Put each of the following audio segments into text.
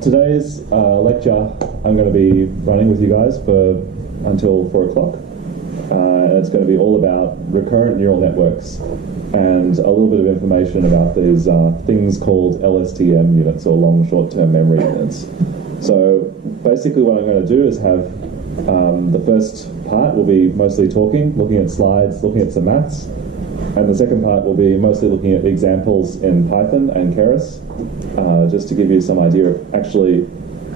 Today's lecture I'm going to be running with you guys for until 4 o'clock. And it's going to be all about recurrent neural networks and a little bit of information about these things called LSTM units, or long short-term memory units. So basically what I'm going to do is have the first part will be mostly talking, looking at slides, looking at some maths, and the second part will be mostly looking at examples in Python and Keras, just to give you some idea of actually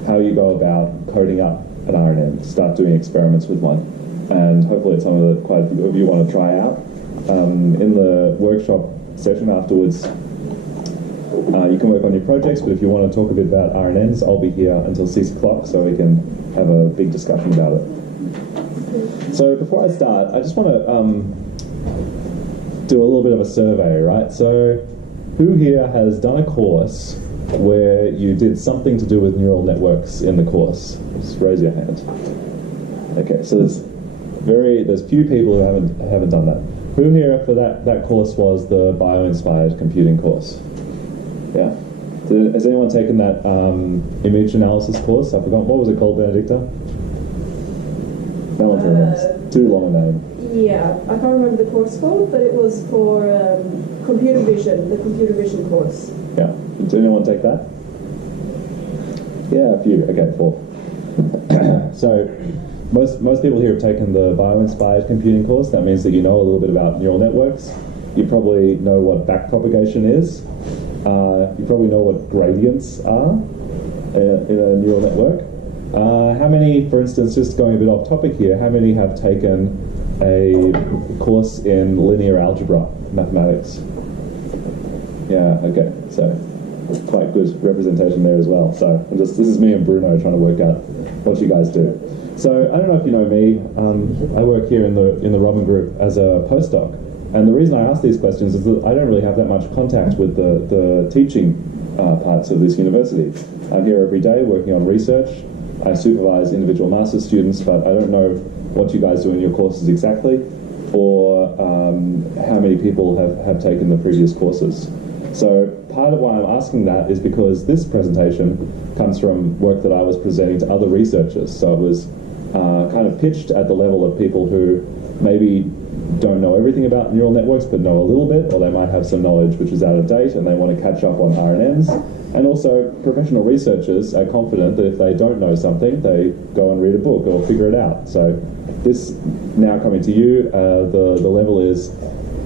how you go about coding up an RNN, start doing experiments with one. And hopefully it's something that quite a few of you want to try out. In the workshop session afterwards, you can work on your projects, but if you want to talk a bit about RNNs, I'll be here until 6 o'clock so we can have a big discussion about it. So before I start, I just want to do a little bit of a survey, right? So who here has done a course where you did something to do with neural networks in the course? Just raise your hand. Okay, so there's few people who haven't done that. Who here for that course was the bio-inspired computing course? Yeah. Has anyone taken that image analysis course? I forgot, what was it called, Benedicta? No one remembers. Too long a name. Yeah, I can't remember the course code, but it was for computer vision, the computer vision course. Yeah. Did anyone take that? Yeah, a few. Okay, 4. So most people here have taken the bio-inspired computing course. That means that you know a little bit about neural networks. You probably know what backpropagation is. You probably know what gradients are in a neural network. How many, for instance, just going a bit off topic here, how many have taken a course in linear algebra mathematics? Yeah, okay, so quite good representation there as well. So this is me and Bruno trying to work out what you guys do. So I don't know if you know me. I work here in the Robin group as a postdoc, and the reason I ask these questions is that I don't really have that much contact with the teaching parts of this university. I'm here every day working on research. I supervise individual master's students, but I don't know what you guys do in your courses exactly, or how many people have taken the previous courses. So part of why I'm asking that is because this presentation comes from work that I was presenting to other researchers. So it was kind of pitched at the level of people who maybe don't know everything about neural networks but know a little bit, or they might have some knowledge which is out of date and they want to catch up on RNNs. And also professional researchers are confident that if they don't know something, they go and read a book or figure it out. So this now coming to you, the level is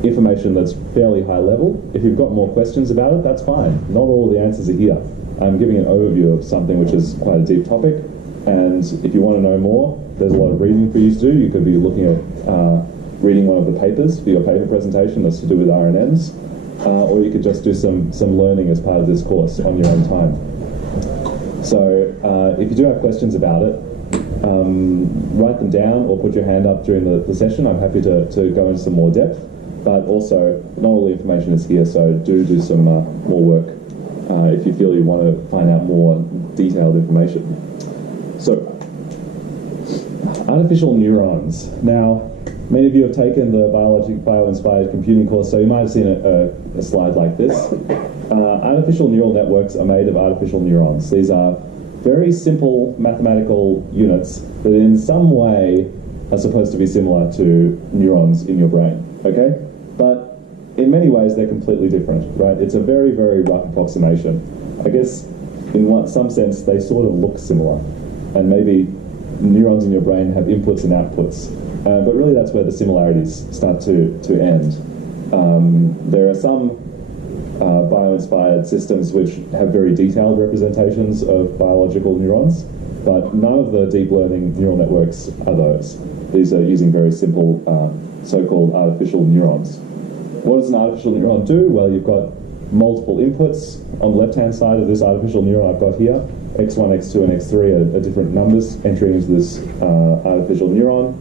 information that's fairly high level. If you've got more questions about it, that's fine. Not all of the answers are here. I'm giving an overview of something which is quite a deep topic, and if you want to know more, there's a lot of reading for you to do. You could be looking at reading one of the papers for your paper presentation that's to do with RNNs, or you could just do some learning as part of this course on your own time. So if you do have questions about it, write them down or put your hand up during the session. I'm happy to go into some more depth. But also, not all the information is here, so do some more work if you feel you want to find out more detailed information. So, artificial neurons. Now, many of you have taken the bio-inspired computing course, so you might have seen a slide like this. Artificial neural networks are made of artificial neurons. These are very simple mathematical units that in some way are supposed to be similar to neurons in your brain, okay? But in many ways they're completely different, right? It's a very, very rough approximation. I guess in some sense they sort of look similar, and maybe neurons in your brain have inputs and outputs, but really that's where the similarities start to end. There are some bio-inspired systems which have very detailed representations of biological neurons, but none of the deep learning neural networks are those. These are using very simple so-called artificial neurons. What does an artificial neuron do? Well, you've got multiple inputs. On the left-hand side of this artificial neuron I've got here, x1, x2, and x3 are different numbers entering into this artificial neuron.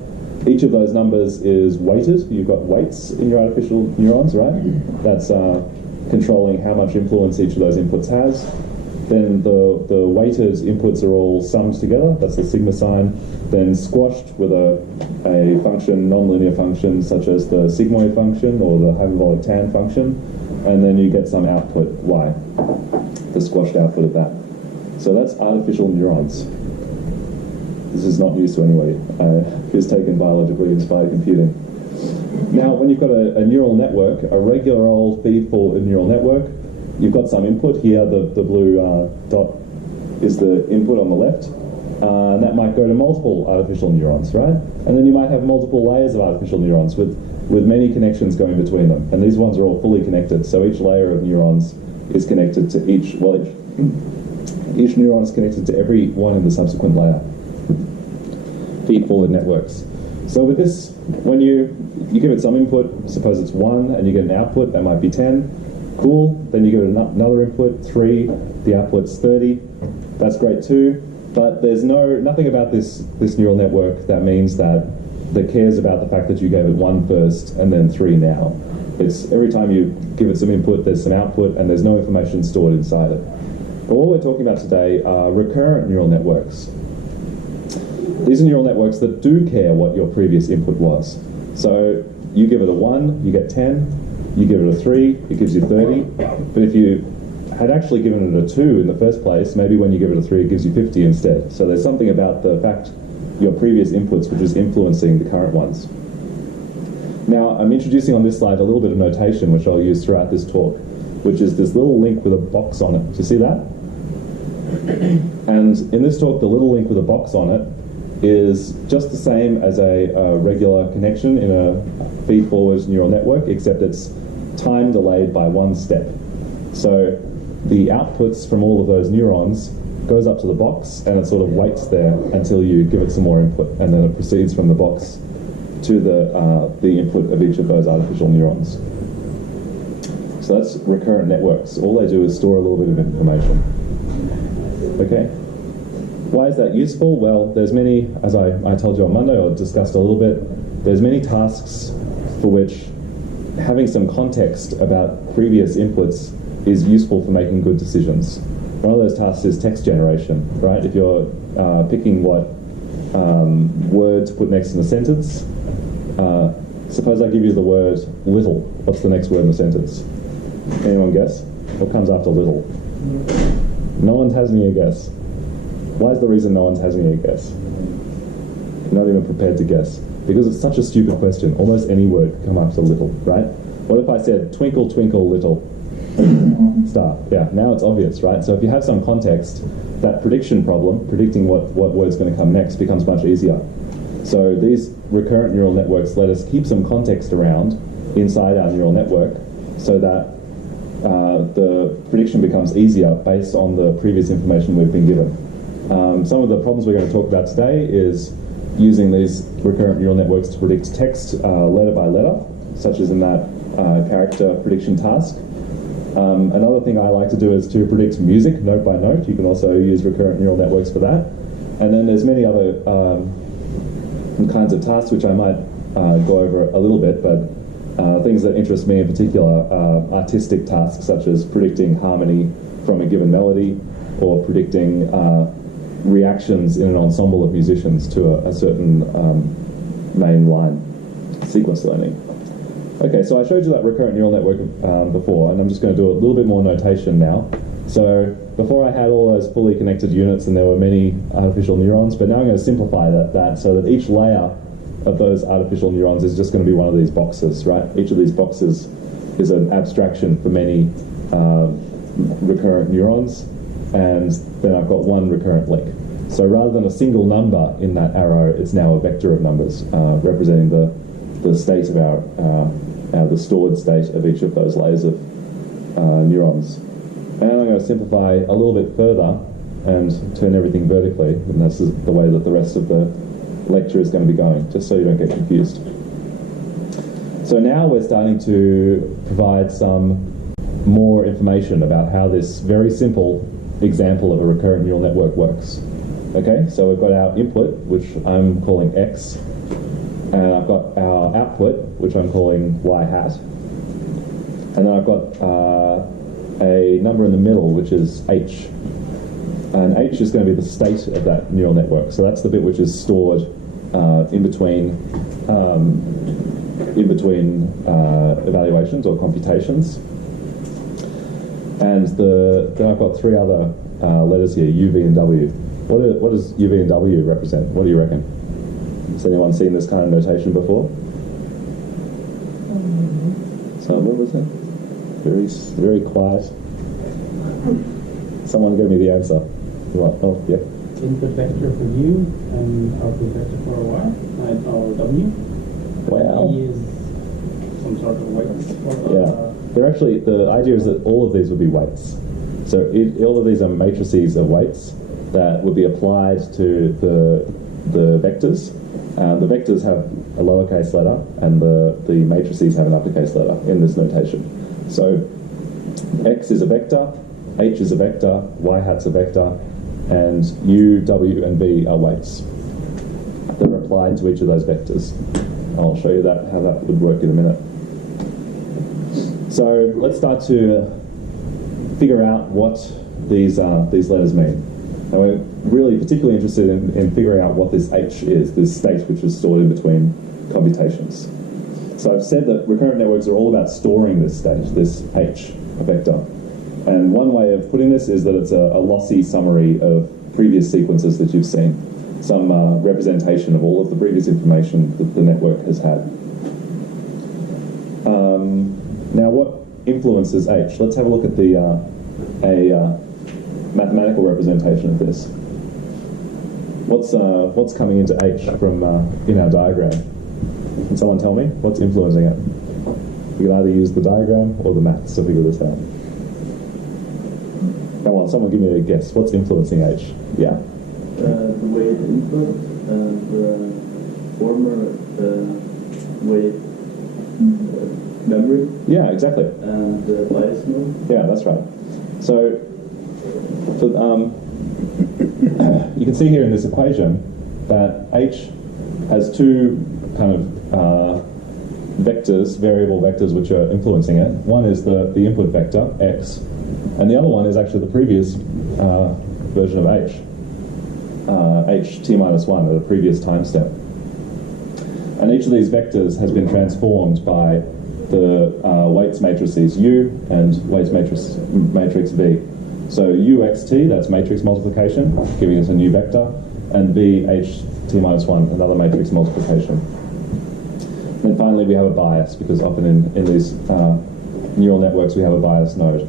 Each of those numbers is weighted. You've got weights in your artificial neurons, right? That's controlling how much influence each of those inputs has. Then the weighted inputs are all summed together. That's the sigma sign. Then squashed with a function, nonlinear function, such as the sigmoid function or the hyperbolic tan function. And then you get some output, y, the squashed output of that. So that's artificial neurons. This is not news to anybody who's taken biologically inspired computing. Now, when you've got a neural network, a regular old feed-forward neural network, you've got some input here. The blue dot is the input on the left. And that might go to multiple artificial neurons, right? And then you might have multiple layers of artificial neurons with many connections going between them. And these ones are all fully connected. So each layer of neurons is connected to each neuron is connected to every one in the subsequent layer. Feed-forward networks. So with this, when you give it some input, suppose it's 1, and you get an output, that might be 10. Cool. Then you give it another input, 3. The output's 30. That's great too. But there's nothing about this neural network that means that cares about the fact that you gave it 1 first and then 3 now. It's every time you give it some input, there's some output, and there's no information stored inside it. But what we're talking about today are recurrent neural networks. These are neural networks that do care what your previous input was. So you give it a 1, you get 10. You give it a 3, it gives you 30. But if you had actually given it a 2 in the first place, maybe when you give it a 3, it gives you 50 instead. So there's something about the fact your previous inputs which is influencing the current ones. Now, I'm introducing on this slide a little bit of notation which I'll use throughout this talk, which is this little link with a box on it. Do you see that? And in this talk, the little link with a box on it is just the same as a regular connection in a feed-forward neural network, except it's time delayed by 1 step. So the outputs from all of those neurons goes up to the box, and it sort of waits there until you give it some more input, and then it proceeds from the box to the input of each of those artificial neurons. So that's recurrent networks. All they do is store a little bit of information. Okay. Why is that useful? Well, there's many, as I told you on Monday, or discussed a little bit, there's many tasks for which having some context about previous inputs is useful for making good decisions. One of those tasks is text generation, right? If you're picking what word to put next in a sentence, suppose I give you the word little. What's the next word in the sentence? Anyone guess? What comes after little? No one's hazarding a guess. Why is the reason no one's hazarding a guess? You're not even prepared to guess. Because it's such a stupid question. Almost any word can come after little, right? What if I said, twinkle, twinkle, little star? Yeah, now it's obvious, right? So if you have some context, that prediction problem, predicting what word's going to come next, becomes much easier. So these recurrent neural networks let us keep some context around inside our neural network so that the prediction becomes easier based on the previous information we've been given. Some of the problems we're going to talk about today is using these recurrent neural networks to predict text letter by letter, such as in that character prediction task. Another thing I like to do is to predict music note by note. You can also use recurrent neural networks for that. And then there's many other kinds of tasks which I might go over a little bit, but things that interest me in particular are artistic tasks such as predicting harmony from a given melody or predicting reactions in an ensemble of musicians to a certain main line, sequence learning. Okay, so I showed you that recurrent neural network before, and I'm just going to do a little bit more notation now. So before I had all those fully connected units and there were many artificial neurons, but now I'm going to simplify that so that each layer of those artificial neurons is just going to be one of these boxes, right? Each of these boxes is an abstraction for many recurrent neurons, and then I've got one recurrent link. So rather than a single number in that arrow, it's now a vector of numbers representing the state of the stored state of each of those layers of neurons. And I'm going to simplify a little bit further and turn everything vertically, and this is the way that the rest of the lecture is going to be going, just so you don't get confused. So now we're starting to provide some more information about how this very simple example of a recurrent neural network works. Okay, so we've got our input, which I'm calling x, and I've got our output, which I'm calling y hat, and then I've got a number in the middle, which is h, and h is going to be the state of that neural network. So that's the bit which is stored in between evaluations or computations. And then I've got three other letters here, U, V, and W. What does U, V, and W represent? What do you reckon? Has anyone seen this kind of notation before? So what was it? Very quiet. Someone gave me the answer. What? Oh, yeah. Input vector for U and output vector for Y, or W. Wow. E is some sort of weight. Yeah. They're actually, the idea is that all of these would be weights. So all of these are matrices of weights that would be applied to the vectors. The vectors have a lowercase letter, and the matrices have an uppercase letter in this notation. So X is a vector, H is a vector, Y hat's a vector, and U, W, and V are weights. They're applied to each of those vectors. I'll show you how that would work in a minute. So let's start to figure out what these letters mean. And we're really particularly interested in figuring out what this H is, this state which is stored in between computations. So I've said that recurrent networks are all about storing this state, this H, a vector. And one way of putting this is that it's a lossy summary of previous sequences that you've seen, some representation of all of the previous information that the network has had. Now, what influences H? Let's have a look at a mathematical representation of this. What's coming into H from in our diagram? Can someone tell me what's influencing it? You can either use the diagram or the maths to figure this out. Come on, someone give me a guess. What's influencing H? Yeah. The weight input and the former weight memory. Yeah, exactly. And the bias mode. Yeah, that's right. So, you can see here in this equation that H has two kind of vectors, variable vectors, which are influencing it. One is the input vector, X, and the other one is actually the previous version of H, ht-1 at a previous time step. And each of these vectors has been transformed by the weights matrices U and weights matrix V. So UXT, that's matrix multiplication, giving us a new vector, and VHT-1, another matrix multiplication. And then finally we have a bias, because often in these neural networks we have a bias node.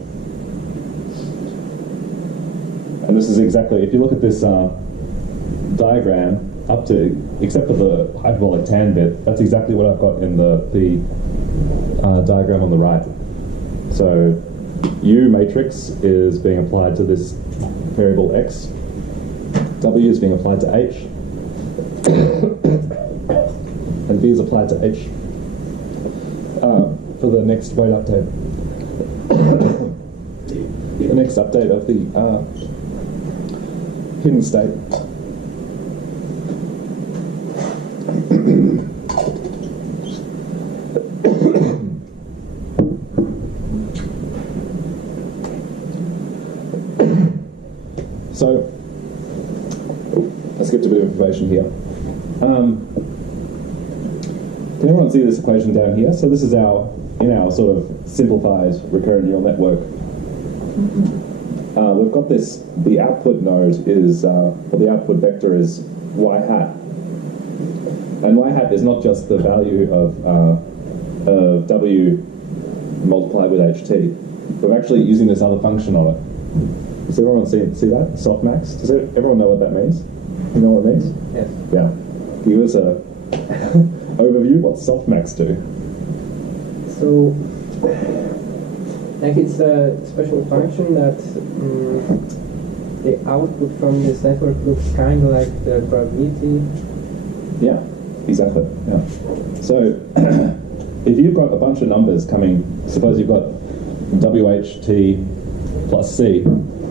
And this is exactly, if you look at this diagram, up to, except for the hyperbolic tan bit, that's exactly what I've got in the diagram on the right. So U matrix is being applied to this variable X, W is being applied to H, and V is applied to H for the next weight update. The next update of the hidden state. So, I skipped a bit of information here. Can everyone see this equation down here? So this is in our sort of simplified recurrent neural network. We've got this, the output node is, or the output vector is y hat. And y hat is not just the value of W multiplied with HT. We're actually using this other function on it. Does everyone see that? Softmax? Does everyone know what that means? You know what it means? Yes. Yeah. Give us a overview. What's softmax do? So, like it's a special function that the output from this network looks kind of like the probability. Yeah, exactly. Yeah. So, if you've got a bunch of numbers coming, suppose you've got WHT plus C,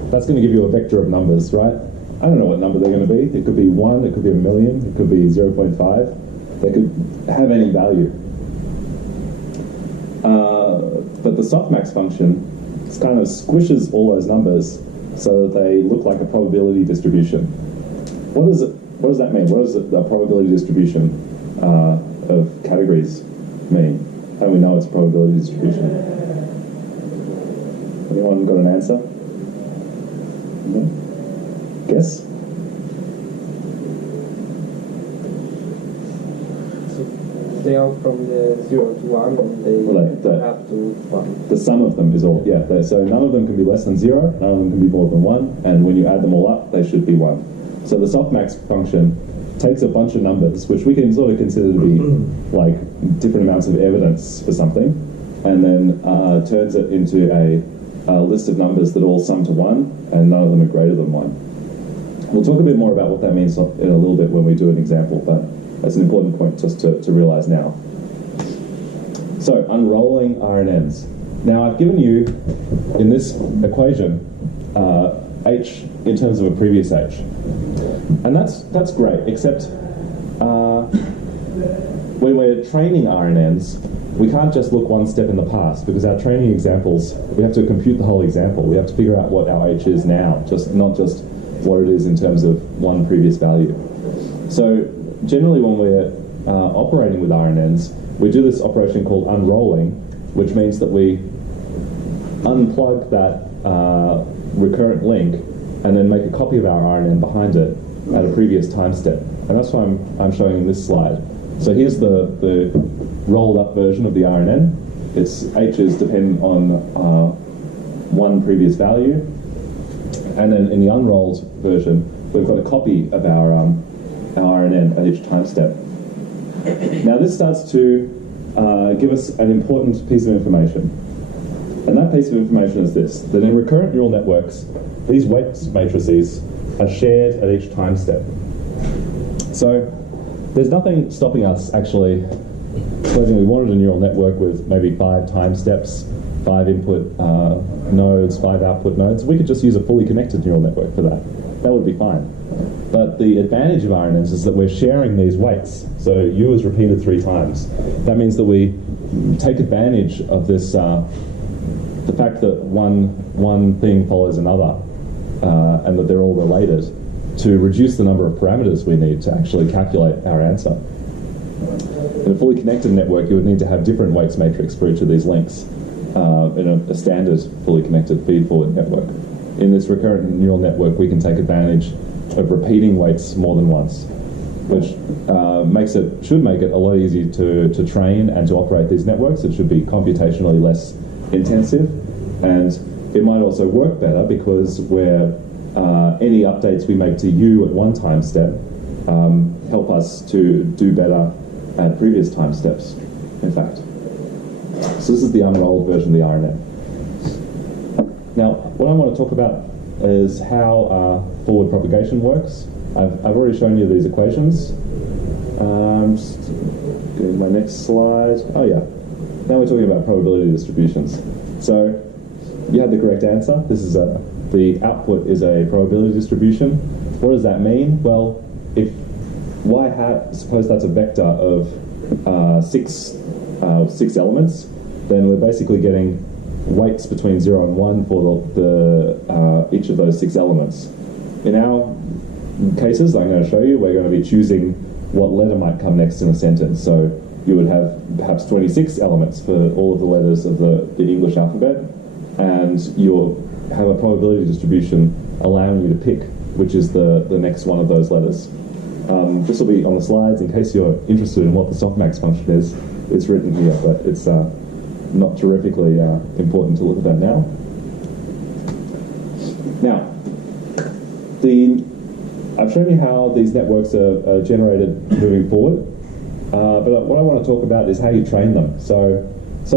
that's going to give you a vector of numbers, right? I don't know what number they're going to be. It could be 1, it could be 1,000,000, it could be 0.5. They could have any value. But the softmax function kind of squishes all those numbers so that they look like a probability distribution. What does that mean? What does the probability distribution of categories mean? How do we know it's a probability distribution? Anyone got an answer? No? Guess? So they are from the 0 to 1 and they have to 1. The sum of them is all, yeah. So none of them can be less than 0, none of them can be more than 1, and when you add them all up, they should be 1. So the softmax function takes a bunch of numbers, which we can sort of consider to be like different amounts of evidence for something, and then turns it into a list of numbers that all sum to 1, and none of them are greater than 1. We'll talk a bit more about what that means in a little bit when we do an example, but that's an important point just to realize now. So, unrolling RNNs. Now, I've given you, in this equation, h in terms of a previous h. And that's great, except when we're training RNNs, we can't just look one step in the past, because our training examples, we have to compute the whole example. We have to figure out what our h is now, not just what it is in terms of one previous value. So generally when we're operating with RNNs, we do this operation called unrolling, which means that we unplug that recurrent link and then make a copy of our RNN behind it at a previous time step. And that's what I'm showing in this slide. So here's the rolled up version of the RNN. Its h is dependent on one previous value. And then in the unrolled version, we've got a copy of our RNN at each time step. Now this starts to give us an important piece of information. And that piece of information is this, that in recurrent neural networks, these weights matrices are shared at each time step. So there's nothing stopping us actually, supposing we wanted a neural network with maybe 5 time steps, 5 input nodes, 5 output nodes, we could just use a fully connected neural network for that. That would be fine. But the advantage of RNNs is that we're sharing these weights. So U is repeated 3 times. That means that we take advantage of this, the fact that one thing follows another, and that they're all related, to reduce the number of parameters we need to actually calculate our answer. In a fully connected network, you would need to have different weights matrix for each of these links in a standard fully connected feed-forward network. In this recurrent neural network, we can take advantage of repeating weights more than once, which should make it a lot easier to train and to operate these networks. It should be computationally less intensive, and it might also work better because any updates we make to U at one time step help us to do better at previous time steps, in fact. So this is the unrolled version of the RNN. Now, what I want to talk about is how forward propagation works. I've already shown you these equations. Just getting my next slide. Oh yeah. Now we're talking about probability distributions. So you had the correct answer. This is the output is a probability distribution. What does that mean? Well, if y hat, suppose that's a vector of 6 elements, then we're basically getting weights between 0 and 1 for each of those 6 elements. In our cases, I'm going to show you, we're going to be choosing what letter might come next in a sentence. So you would have perhaps 26 elements for all of the letters of the English alphabet, and you'll have a probability distribution allowing you to pick which is the next one of those letters. This will be on the slides in case you're interested in what the softmax function is. It's written here, but it's not terrifically important to look at that now. Now, I've shown you how these networks are generated moving forward, but what I want to talk about is how you train them. So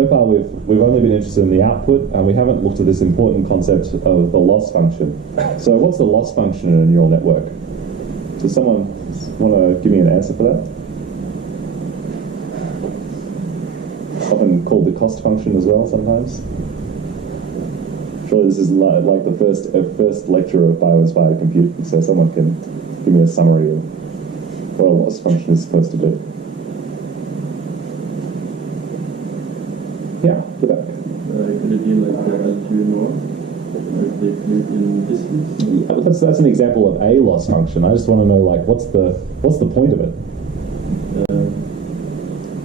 far we've only been interested in the output, and we haven't looked at this important concept of the loss function. So what's the loss function in a neural network? Does someone want to give me an answer for that? Often called the cost function as well sometimes. Surely this is like the first lecture of bio-inspired computing, so someone can give me a summary of what a loss function is supposed to do. Yeah, the back. Could it be like the altitude norm, as they commute in distance? Yeah, that's an example of a loss function. I just want to know, like, what's the point of it?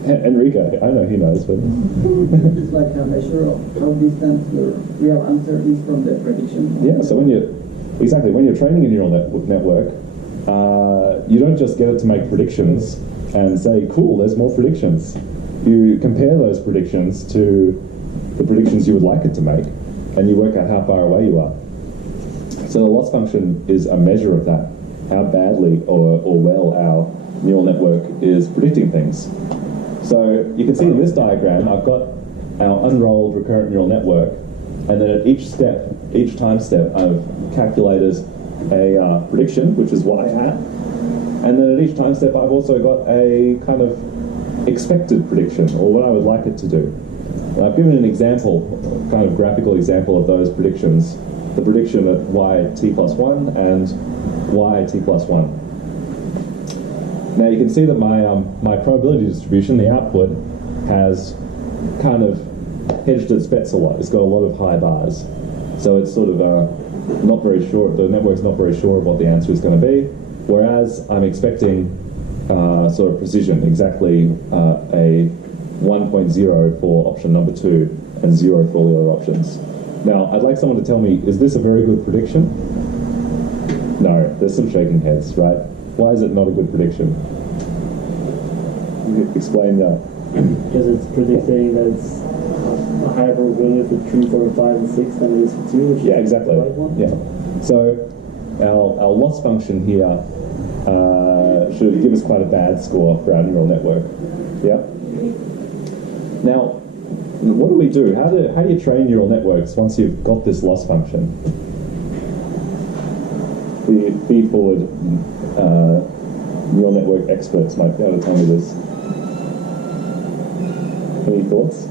Enrico, I know he knows, but it's like a measure of how distant your real answer is from the prediction. Yeah, so when Exactly. When you're training a neural network, you don't just get it to make predictions and say, cool, there's more predictions. You compare those predictions to the predictions you would like it to make, and you work out how far away you are. So the loss function is a measure of that, how badly or well our neural network is predicting things. So you can see in this diagram, I've got our unrolled recurrent neural network, and then at each step, each time step, I've calculated a prediction, which is y hat, and then at each time step, I've also got a kind of expected prediction, or what I would like it to do. And I've given an example, kind of graphical example of those predictions, the prediction at yt+1 and yt+1. Now you can see that my probability distribution, the output, has kind of hedged its bets a lot. It's got a lot of high bars. So it's sort of not very sure, the network's not very sure of what the answer is going to be, whereas I'm expecting sort of precision, exactly a 1.0 for option number 2 and 0 for all the other options. Now, I'd like someone to tell me, is this a very good prediction? No, there's some shaking heads, right? Why is it not a good prediction? Explain that. Because it's predicting that it's a higher probability for 3, 4, 5, and 6 than it is for 2, which Yeah, is exactly. the right one. Yeah. So our loss function here should give us quite a bad score for our neural network. Yeah? Now, what do we do? How do you train neural networks once you've got this loss function? The feed-forward neural network experts might be able to tell me this. Any thoughts?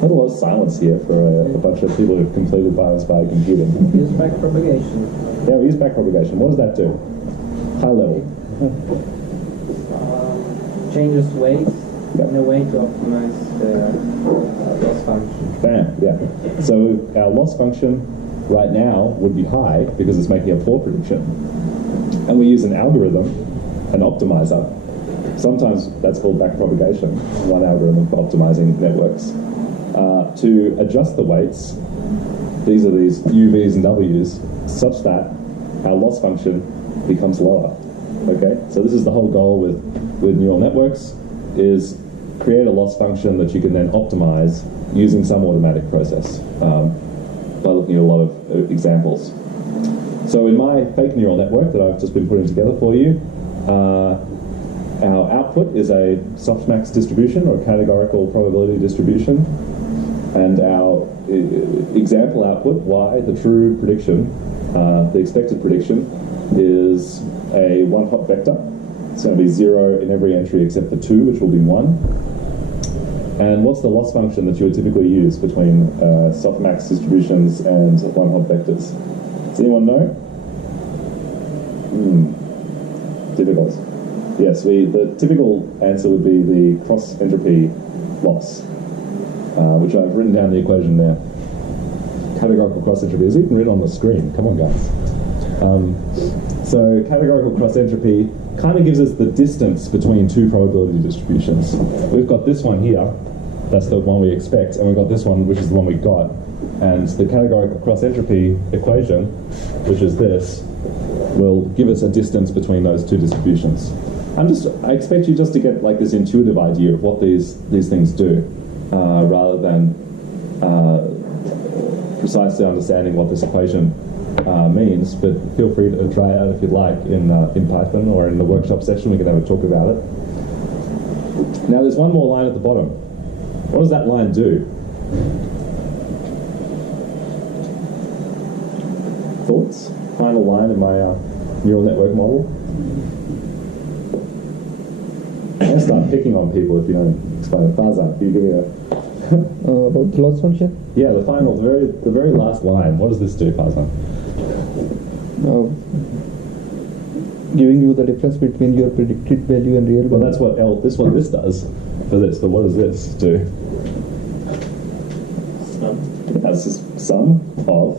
There's a lot of silence here for a bunch of people who've completed bio-inspired computing. Use backpropagation. Yeah, we use backpropagation. What does that do? High level. Changes weight Yep. in a way to optimize the loss function. Bam, yeah. So our loss function right now would be high because it's making a poor prediction. And we use an algorithm, an optimizer. Sometimes that's called backpropagation, one algorithm for optimizing networks. To adjust the weights, these are these U, V's and W's, such that our loss function becomes lower. Okay? So this is the whole goal with neural networks, is create a loss function that you can then optimize using some automatic process by looking at a lot of examples. So in my fake neural network that I've just been putting together for you, our output is a softmax distribution or categorical probability distribution, and our example output, y, the true prediction, the expected prediction, is a one-hot vector. It's going to be 0 in every entry except for 2, which will be 1. And what's the loss function that you would typically use between softmax distributions and one-hot vectors? Does anyone know? Difficult. Yes, the typical answer would be the cross-entropy loss, which I've written down the equation there. Categorical cross-entropy is even written on the screen. Come on, guys. So categorical cross-entropy kind of gives us the distance between two probability distributions. We've got this one here, that's the one we expect, and we've got this one, which is the one we got. And the categorical cross-entropy equation, which is this, will give us a distance between those two distributions. I expect you just to get like this intuitive idea of what these things do, rather than precisely understanding what this equation means, but feel free to try it out if you'd like in Python or in the workshop session. We can have a talk about it. Now there's one more line at the bottom. What does that line do? Thoughts? Final line in my neural network model. I'll start picking on people if you don't explain. Farzan, can you give me a... about the loss function? Yeah, the very last line. What does this do, Farzan? Giving you the difference between your predicted value and real value. Well, that's what this does for this, but what does this do? That's just sum of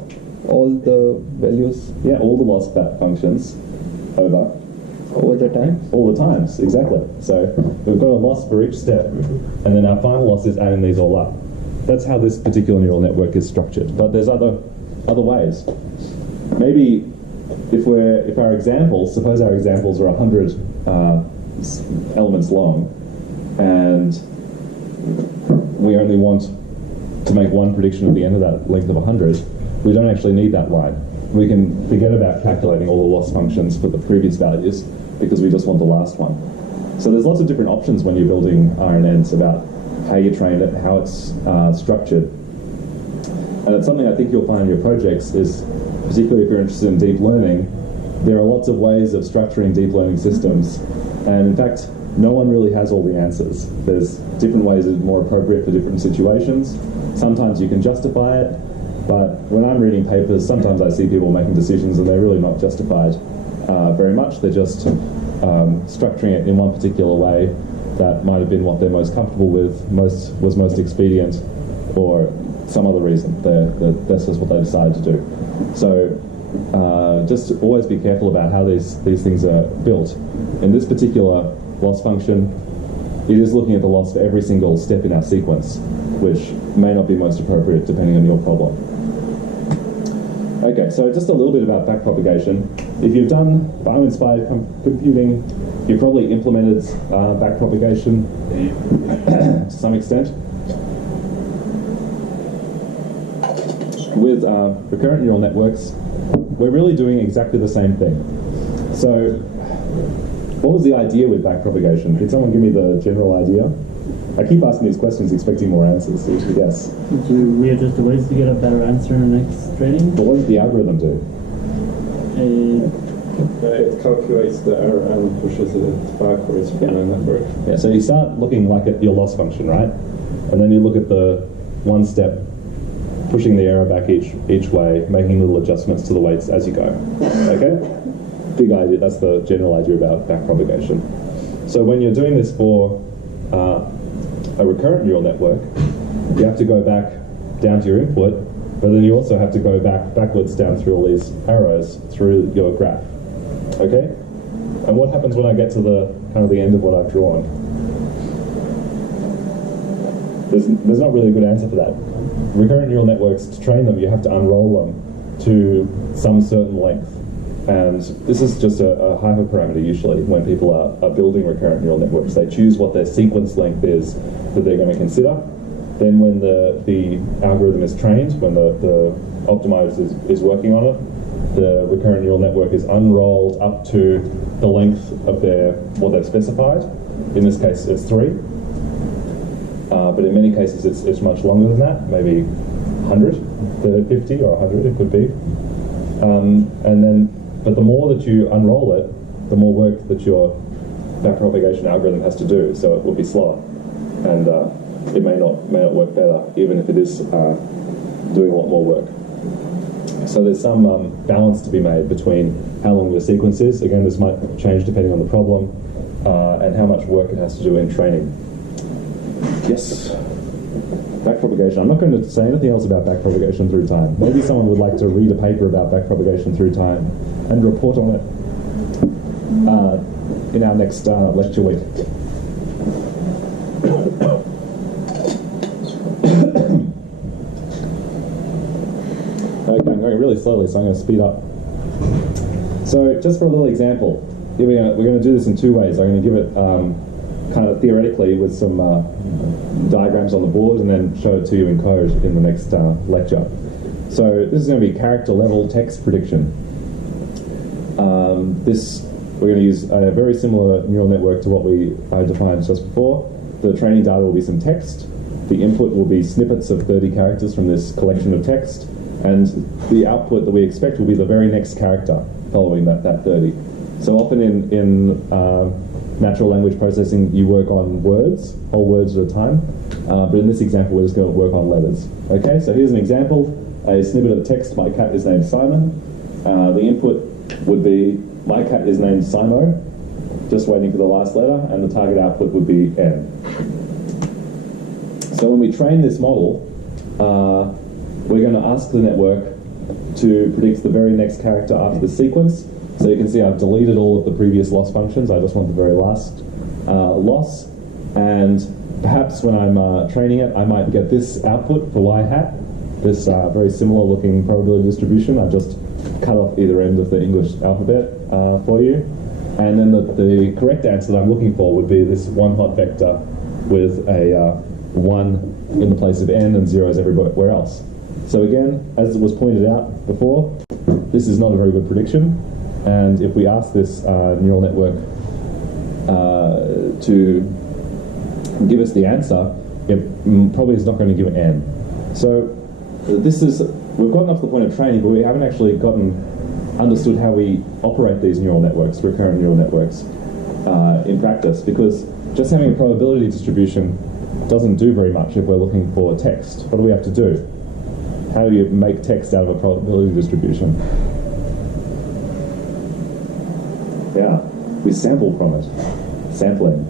all the values all the loss functions over the time. all the times, exactly. So we've got a loss for each step, and then our final loss is adding these all up. That's how this particular neural network is structured. But there's other ways. maybe if our examples, suppose our examples are 100 elements long, and we only want to make one prediction at the end of that length of 100, we don't actually need that line. We can forget about calculating all the loss functions for the previous values because we just want the last one. So there's lots of different options when you're building RNNs about how you train it, how it's structured. And it's something I think you'll find in your projects is, particularly if you're interested in deep learning, there are lots of ways of structuring deep learning systems. And in fact, no one really has all the answers. There's different ways that are more appropriate for different situations. Sometimes you can justify it, but when I'm reading papers, sometimes I see people making decisions and they're really not justified very much. They're just structuring it in one particular way that might have been what they're most comfortable with, was most expedient, or some other reason. That's just what they decided to do. So just always be careful about how these things are built. In this particular loss function, it is looking at the loss for every single step in our sequence, which may not be most appropriate depending on your problem. Okay, so just a little bit about backpropagation. If you've done bio-inspired computing, you've probably implemented backpropagation to some extent. With recurrent neural networks, we're really doing exactly the same thing. So, what was the idea with backpropagation? Could someone give me the general idea? I keep asking these questions expecting more answers, so you should guess. Did you readjust the weights to get a better answer in the next training? But what did the algorithm do? It calculates the error and pushes it backwards from the network. Yeah, so you start looking like at your loss function, right? And then you look at the one step, pushing the error back each way, making little adjustments to the weights as you go. Okay? Big idea, that's the general idea about backpropagation. So when you're doing this for a recurrent neural network, you have to go back down to your input, but then you also have to go backwards down through all these arrows through your graph. Okay? And what happens when I get to the end of what I've drawn? There's not really a good answer for that. Recurrent neural networks, to train them, you have to unroll them to some certain length. And this is just a hyperparameter usually when people are building recurrent neural networks. They choose what their sequence length is that they're going to consider. Then when the algorithm is trained, when the optimizer is working on it, the recurrent neural network is unrolled up to the length of what they've specified. In this case, it's 3. But in many cases, it's much longer than that, maybe 100, 50 or 100 it could be. But the more that you unroll it, the more work that your backpropagation algorithm has to do, so it will be slower. And it may not work better, even if it is doing a lot more work. So there's some balance to be made between how long the sequence is. Again, this might change depending on the problem, and how much work it has to do in training. Yes? Backpropagation. I'm not going to say anything else about backpropagation through time. Maybe someone would like to read a paper about backpropagation through time and report on it in our next lecture week. Okay, I'm going really slowly, so I'm going to speed up. So, just for a little example, we're going to do this in 2 ways. I'm going to give it kind of theoretically with some diagrams on the board and then show it to you in code in the next lecture. So this is going to be character level text prediction. We're going to use a very similar neural network to what I defined just before. The training data will be some text. The input will be snippets of 30 characters from this collection of text. And the output that we expect will be the very next character following that 30. So often in natural language processing, you work on words, whole words at a time. But in this example, we're just going to work on letters. Okay, so here's an example. A snippet of text, my cat is named Simon. The input would be, my cat is named Simo, just waiting for the last letter, and the target output would be N. So when we train this model, we're going to ask the network to predict the very next character after the sequence. So you can see I've deleted all of the previous loss functions. I just want the very last loss. And perhaps when I'm training it, I might get this output for y hat, this very similar looking probability distribution. I've just cut off either end of the English alphabet for you. And then the correct answer that I'm looking for would be this one hot vector with a 1 in the place of n and zeros everywhere else. So again, as it was pointed out before, this is not a very good prediction. And if we ask this neural network to give us the answer, it probably is not going to give n. So we've gotten up to the point of training, but we haven't actually understood how we operate these neural networks, recurrent neural networks, in practice, because just having a probability distribution doesn't do very much if we're looking for text. What do we have to do? How do you make text out of a probability distribution? Yeah, we sample from it. Sampling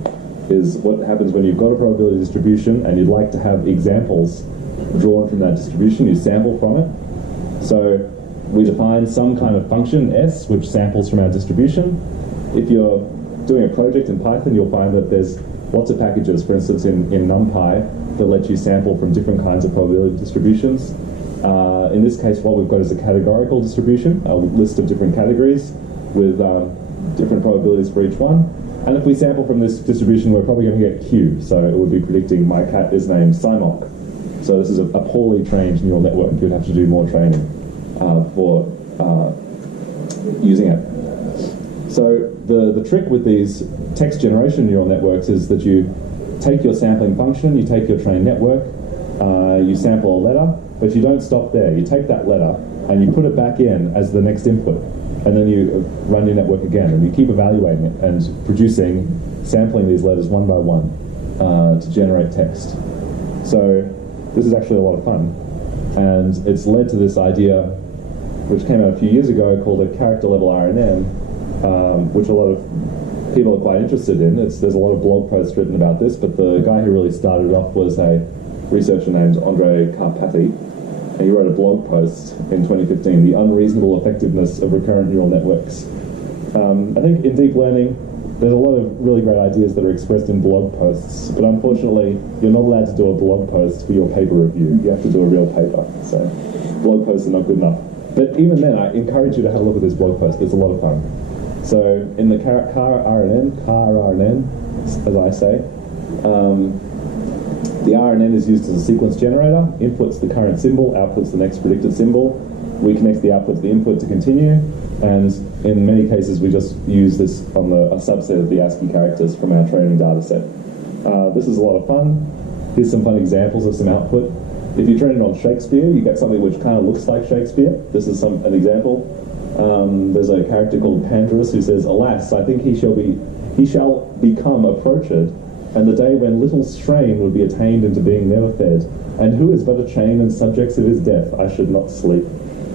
is what happens when you've got a probability distribution and you'd like to have examples drawn from that distribution. You sample from it. So we define some kind of function, s, which samples from our distribution. If you're doing a project in Python, you'll find that there's lots of packages, for instance, in NumPy, that let you sample from different kinds of probability distributions. In this case, what we've got is a categorical distribution, a list of different categories with different probabilities for each one. And if we sample from this distribution, we're probably going to get Q. So it would be predicting my cat is named Simok. So this is a poorly trained neural network. You'd have to do more training for using it. So the trick with these text generation neural networks is that you take your sampling function, you take your trained network, you sample a letter, but you don't stop there. You take that letter and you put it back in as the next input, and then you run your network again, and you keep evaluating it and sampling these letters one by one to generate text. So this is actually a lot of fun, and it's led to this idea, which came out a few years ago, called a character level RNN, which a lot of people are quite interested in. There's a lot of blog posts written about this, but the guy who really started it off was a researcher named Andrei Karpathy, and he wrote a blog post in 2015, The Unreasonable Effectiveness of Recurrent Neural Networks. I think in deep learning, there's a lot of really great ideas that are expressed in blog posts, but unfortunately, you're not allowed to do a blog post for your paper review. You have to do a real paper, so blog posts are not good enough. But even then, I encourage you to have a look at this blog post. It's a lot of fun. So in the car RNN, as I say, the RNN is used as a sequence generator. Inputs the current symbol, outputs the next predicted symbol. We connect the output to the input to continue, and in many cases we just use this on a subset of the ASCII characters from our training data set. This is a lot of fun. Here's some fun examples of some output. If you train it on Shakespeare, you get something which kind of looks like Shakespeare. This is an example. There's a character called Pandarus who says, "Alas, I think he shall become approached, and the day when little strain would be attained into being never fed. And who is but a chain and subjects of his death? I should not sleep."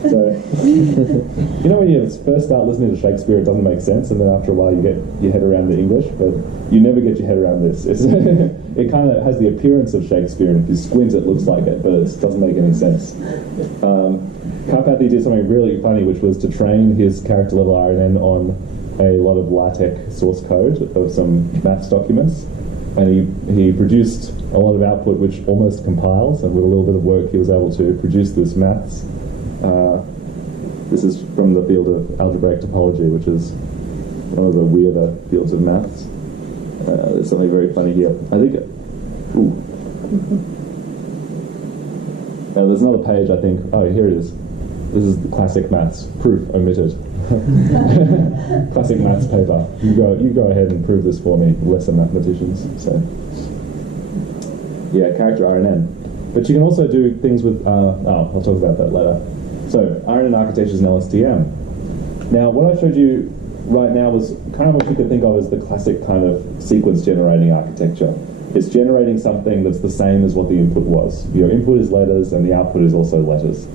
So, you know when you first start listening to Shakespeare, it doesn't make sense, and then after a while you get your head around the English, but you never get your head around this. It kind of has the appearance of Shakespeare, and if you squint it looks like it, but it doesn't make any sense. Karpathy did something really funny, which was to train his character level RNN on a lot of LaTeX source code of some maths documents, and he produced a lot of output which almost compiles, and with a little bit of work he was able to produce this maths. This is from the field of algebraic topology, which is one of the weirder fields of maths. There's something very funny here. I think... there's another page, I think. Oh, here it is. This is the classic maths. Proof omitted. Classic maths paper. You go ahead and prove this for me, lesser mathematicians. So, yeah, character RNN. But you can also do things with... I'll talk about that later. So, RNN architectures and LSTM. Now, what I showed you right now was kind of what you could think of as the classic kind of sequence generating architecture. It's generating something that's the same as what the input was. Your input is letters and the output is also letters.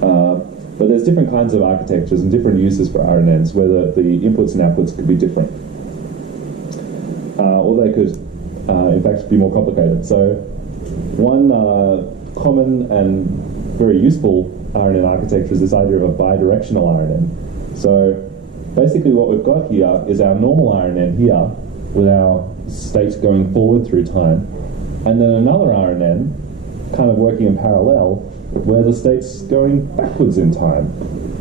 But there's different kinds of architectures and different uses for RNNs, where the inputs and outputs could be different. Or they could, in fact, be more complicated. So one common and very useful RNN architecture is this idea of a bidirectional RNN. So basically what we've got here is our normal RNN here with our state going forward through time, and then another RNN kind of working in parallel where the state's going backwards in time,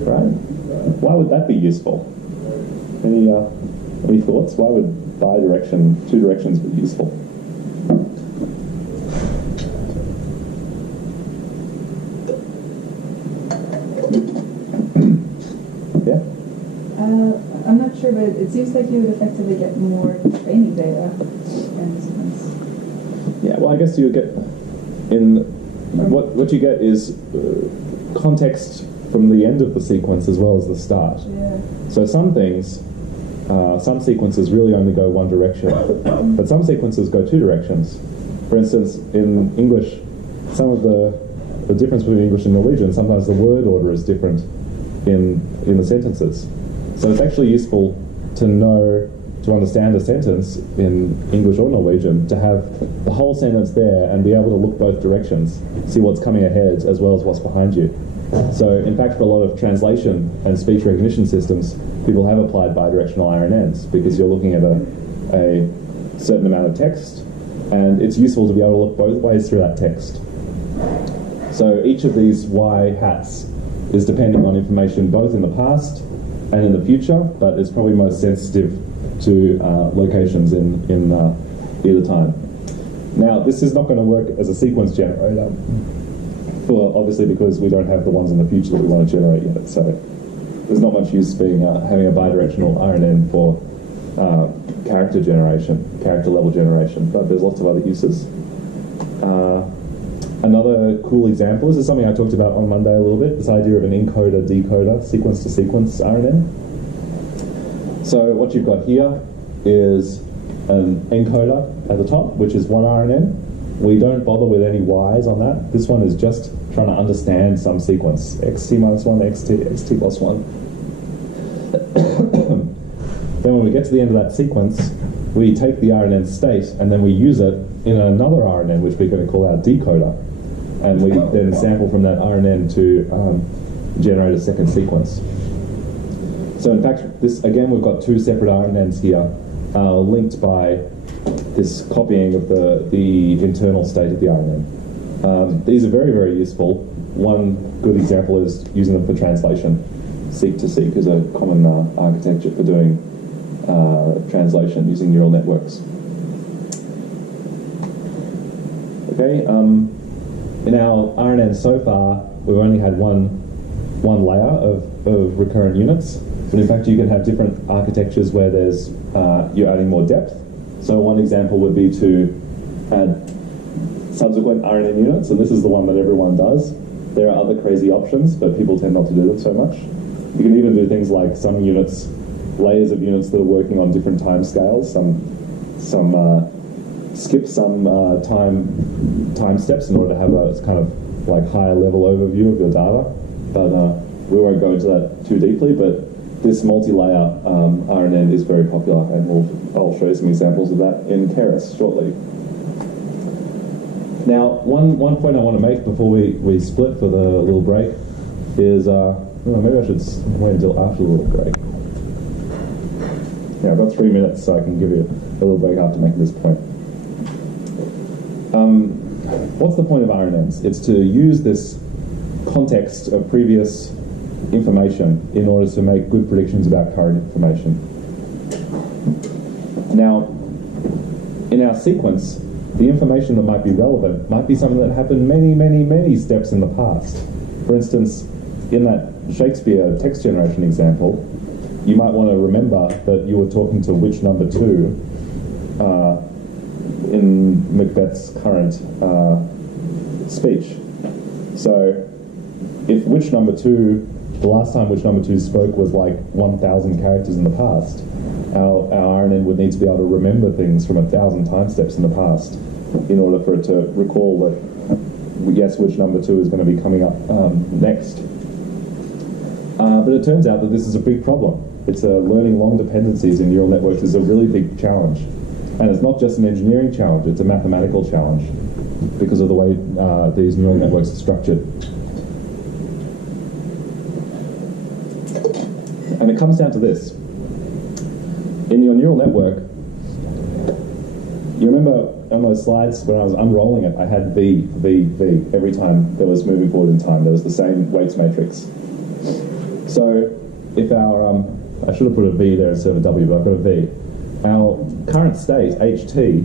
right? Why would that be useful? Any thoughts? Why would two directions be useful? Yeah? I'm not sure, but it seems like you would effectively get more training data in sequence. Yeah, well, I guess you get what you get is context from the end of the sequence as well as the start. Yeah. So some things, some sequences really only go one direction, but some sequences go two directions. For instance, in English, some of the difference between English and Norwegian, sometimes the word order is different in the sentences. So it's actually useful to understand a sentence in English or Norwegian, to have the whole sentence there and be able to look both directions, see what's coming ahead as well as what's behind you. So in fact, for a lot of translation and speech recognition systems, people have applied bidirectional RNNs because you're looking at a certain amount of text, and it's useful to be able to look both ways through that text. So each of these Y hats is depending on information both in the past and in the future, but it's probably most sensitive to locations in either time. Now, this is not going to work as a sequence generator, obviously because we don't have the ones in the future that we want to generate yet. So there's not much use having a bidirectional RNN for character generation, character level generation, but there's lots of other uses. Another cool example, this is something I talked about on Monday a little bit, this idea of an encoder-decoder, sequence-to-sequence RNN. So what you've got here is an encoder at the top, which is one RNN. We don't bother with any Ys on that. This one is just trying to understand some sequence, xt minus 1, xt plus 1. Then when we get to the end of that sequence, we take the RNN state and then we use it in another RNN, which we're going to call our decoder. And we then sample from that RNN to generate a second sequence. So in fact, this again, we've got two separate RNNs here, linked by this copying of the internal state of the RNN. These are very, very useful. One good example is using them for translation. Seek-to-seek is a common architecture for doing translation using neural networks. Okay, in our RNN so far, we've only had one layer of recurrent units, but in fact you can have different architectures where there's you're adding more depth. So one example would be to add subsequent RNN units, and this is the one that everyone does. There are other crazy options, but people tend not to do them so much. You can even do things like some units, layers of units that are working on different time scales. Some skip some time steps in order to have a kind of like higher level overview of your data. But we won't go into that too deeply. But this multi-layer RNN is very popular, and I'll show you some examples of that in Keras shortly. Now, one point I want to make before we split for the little break is, maybe I should wait until after the little break. Yeah, I've got 3 minutes, so I can give you a little break after making this point. What's the point of RNNs? It's to use this context of previous information in order to make good predictions about current information. Now, in our sequence, the information that might be relevant might be something that happened many, many, many steps in the past. For instance, in that Shakespeare text generation example, you might want to remember that you were talking to which number 2 in Macbeth's current speech. So if which number 2, the last time which number 2 spoke was like 1,000 characters in the past, our RNN would need to be able to remember things from 1,000 time steps in the past in order for it to recall that, yes, which number 2 is going to be coming up next. But it turns out that this is a big problem. It's learning long dependencies in neural networks is a really big challenge. And it's not just an engineering challenge, it's a mathematical challenge because of the way these neural networks are structured. And it comes down to this. In your neural network, you remember on those slides when I was unrolling it, I had V, V, V every time there was moving forward in time. There was the same weights matrix. So if our, I should have put a V there instead of a W, but I've got a V. Our current state, HT,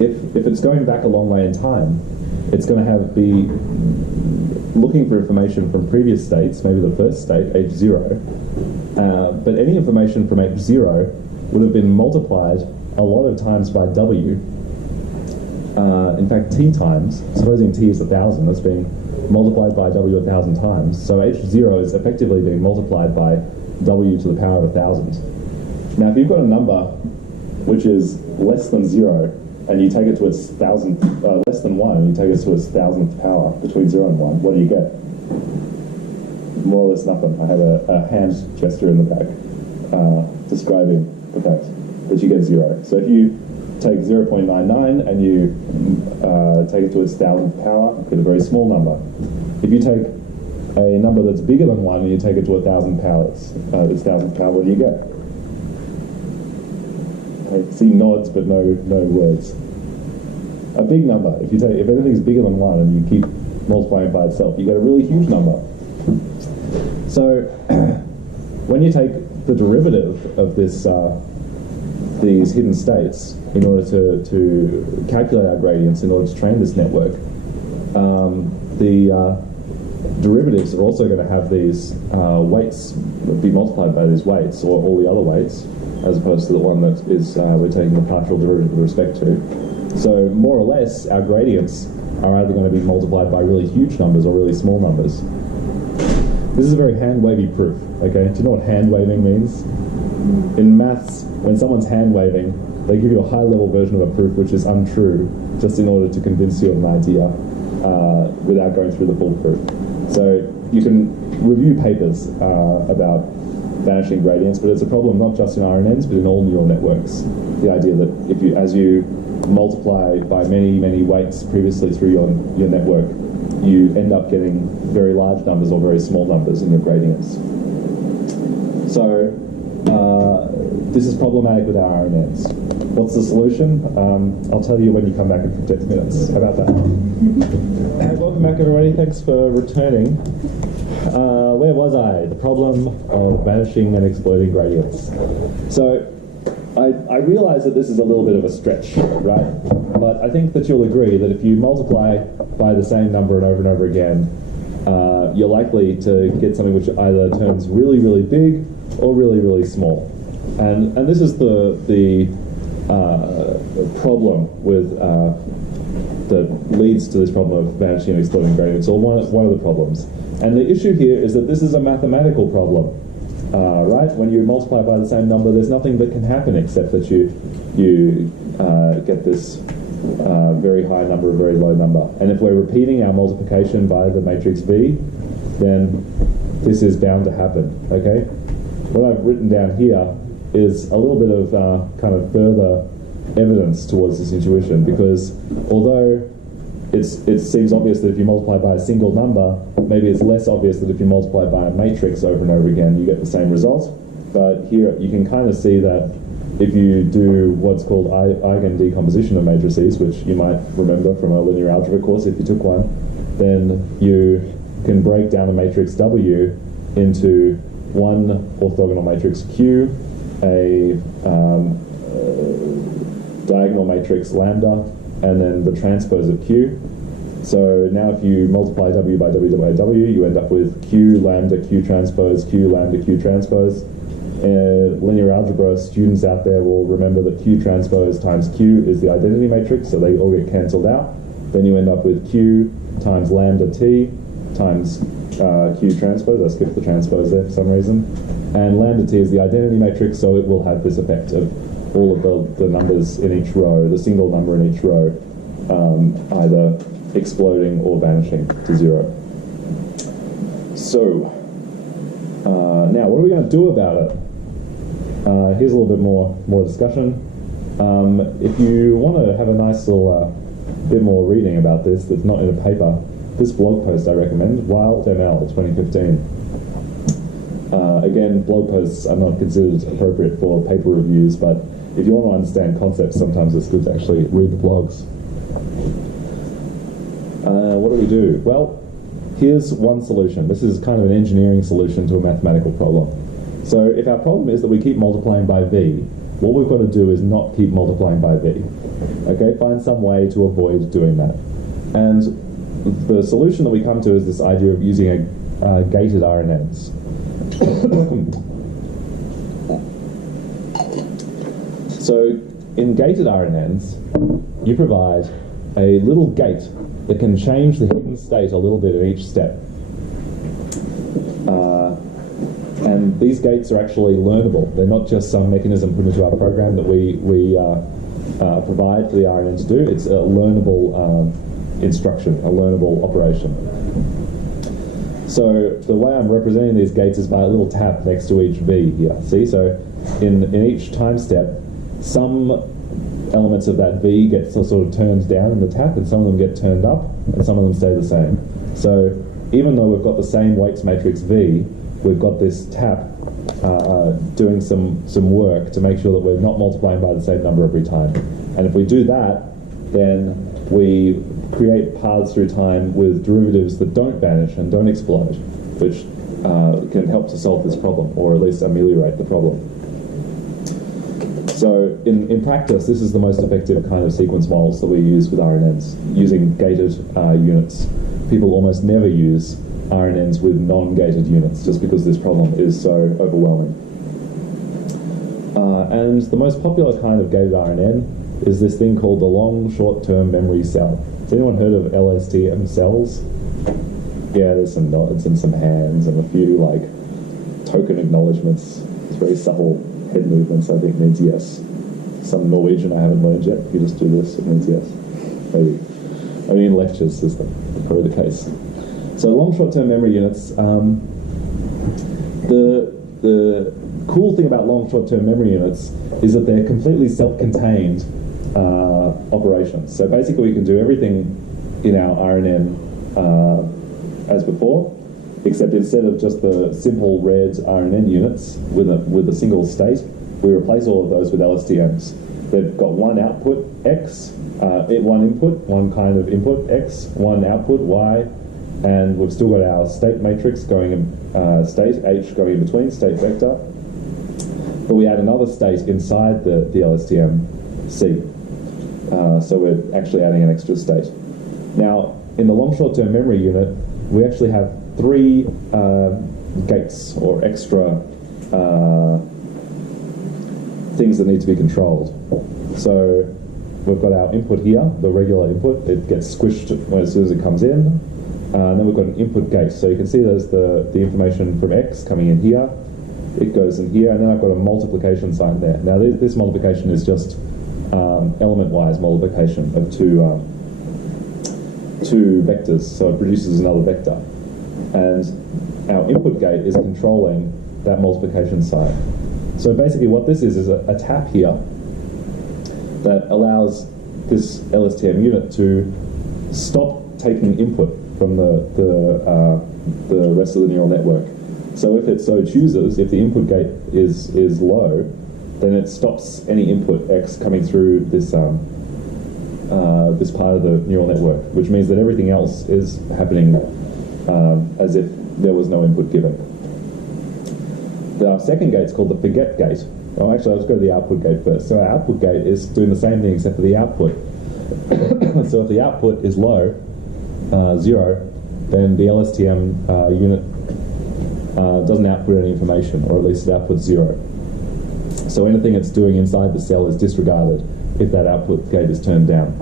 if it's going back a long way in time, it's going to be looking for information from previous states, maybe the first state, H0, but any information from H0 would have been multiplied a lot of times by W. In fact, T times, supposing T is 1,000, that's being multiplied by W 1,000 times. So H0 is effectively being multiplied by W to the power of 1,000. Now, if you've got a number which is less than 0, and you take it to its 1,000th, less than 1, and you take it to its 1,000th power, between 0 and 1, what do you get? More or less nothing. I had a hand gesture in the back describing the fact that you get 0. So if you take 0.99 and you take it to its 1,000th power, you get a very small number. If you take a number that's bigger than 1 and you take it to 1,000 powers, its 1,000th power, what do you get? I see nods but no words. A big number. If anything's bigger than 1 and you keep multiplying by itself, you get a really huge number. So when you take the derivative of this these hidden states in order to calculate our gradients, in order to train this network, the derivatives are also going to have these weights be multiplied by these weights, or all the other weights, as opposed to the one that is we're taking the partial derivative with respect to. So more or less, our gradients are either going to be multiplied by really huge numbers or really small numbers. This is a very hand-wavy proof, okay? Do you know what hand-waving means? In maths, when someone's hand-waving, they give you a high-level version of a proof which is untrue, just in order to convince you of an idea without going through the full proof. So you can review papers about vanishing gradients, but it's a problem not just in RNNs, but in all neural networks. The idea that as you multiply by many weights previously through your network, you end up getting very large numbers or very small numbers in your gradients. So this is problematic with our RNNs. What's the solution? I'll tell you when you come back in 10 minutes. How about that? Welcome back, everybody. Thanks for returning. Where was I? The problem of vanishing and exploding gradients. So I realize that this is a little bit of a stretch, right? But I think that you'll agree that if you multiply by the same number and over again, you're likely to get something which either turns really, really big or really, really small. And this is the problem with that leads to this problem of vanishing and exploding gradients, or one of the problems. And the issue here is that this is a mathematical problem, right? When you multiply by the same number, there's nothing that can happen except that you get this very high number, a very low number. And if we're repeating our multiplication by the matrix V, then this is bound to happen, okay? What I've written down here is a little bit of kind of further evidence towards this intuition, because although it seems obvious that if you multiply by a single number, maybe it's less obvious that if you multiply by a matrix over and over again, you get the same result. But here you can kind of see that if you do what's called eigen decomposition of matrices, which you might remember from a linear algebra course if you took one, then you can break down a matrix W into one orthogonal matrix Q, a diagonal matrix lambda, and then the transpose of Q. So now if you multiply W by W by W, you end up with Q lambda Q transpose, Q lambda Q transpose. Linear algebra students out there will remember that Q transpose times Q is the identity matrix, so they all get cancelled out. Then you end up with Q times lambda T times Q transpose. I skipped the transpose there for some reason. And lambda T is the identity matrix, so it will have this effect of all of the numbers in each row, the single number in each row, either exploding or vanishing to 0. So, now what are we going to do about it? Here's a little bit more discussion. If you want to have a nice little bit more reading about this that's not in a paper, this blog post I recommend, WildML 2015. Again, blog posts are not considered appropriate for paper reviews, but if you want to understand concepts, sometimes it's good to actually read the blogs. What do we do? Well, here's one solution. This is kind of an engineering solution to a mathematical problem. So if our problem is that we keep multiplying by v, what we've got to do is not keep multiplying by v. Okay, find some way to avoid doing that. And the solution that we come to is this idea of using a gated RNNs. So in gated RNNs, you provide a little gate that can change the hidden state a little bit at each step. And these gates are actually learnable. They're not just some mechanism put into our program that we provide for the RNN to do. It's a learnable instruction, a learnable operation. So the way I'm representing these gates is by a little tap next to each V here. See, so in each time step, some elements of that V get sort of turned down in the tap, and some of them get turned up, and some of them stay the same. So even though we've got the same weights matrix V, we've got this tap doing some work to make sure that we're not multiplying by the same number every time. And if we do that, then we create paths through time with derivatives that don't vanish and don't explode, which can help to solve this problem, or at least ameliorate the problem. So in practice, this is the most effective kind of sequence models that we use with RNNs, using gated units. People almost never use RNNs with non-gated units, just because this problem is so overwhelming. And the most popular kind of gated RNN is this thing called the long short-term memory cell. Has anyone heard of LSTM cells? Yeah, there's some nods and some hands and a few like token acknowledgements. It's very subtle head movements, I think, means yes. Some Norwegian I haven't learned yet. If you just do this, it means yes. Maybe. Only in lectures is that probably the case. So long short-term memory units, the cool thing about long short-term memory units is that they're completely self-contained operations. So basically we can do everything in our RNN as before, except instead of just the simple red RNN units with a single state, we replace all of those with LSTMs. They've got one output, X, one input, one kind of input, X, one output, Y, and we've still got our state matrix going in, state, H going in between, state vector. But we add another state inside the LSTM, C. So we're actually adding an extra state. Now, in the long short-term memory unit, we actually have 3 gates or extra things that need to be controlled. So we've got our input here, the regular input. It gets squished as soon as it comes in. And then we've got an input gate. So you can see there's the information from X coming in here. It goes in here, and then I've got a multiplication sign there. Now this multiplication is just element-wise multiplication of two vectors, so it produces another vector. And our input gate is controlling that multiplication sign. So basically what this is a tap here that allows this LSTM unit to stop taking input from the rest of the neural network. So if it so chooses, if the input gate is low, then it stops any input X coming through this this part of the neural network, which means that everything else is happening as if there was no input given. The second gate is called the forget gate. Oh, actually, let's go to the output gate first. So our output gate is doing the same thing except for the output. So if the output is low, 0, then the LSTM unit doesn't output any information, or at least it outputs 0. So anything it's doing inside the cell is disregarded if that output gate is turned down.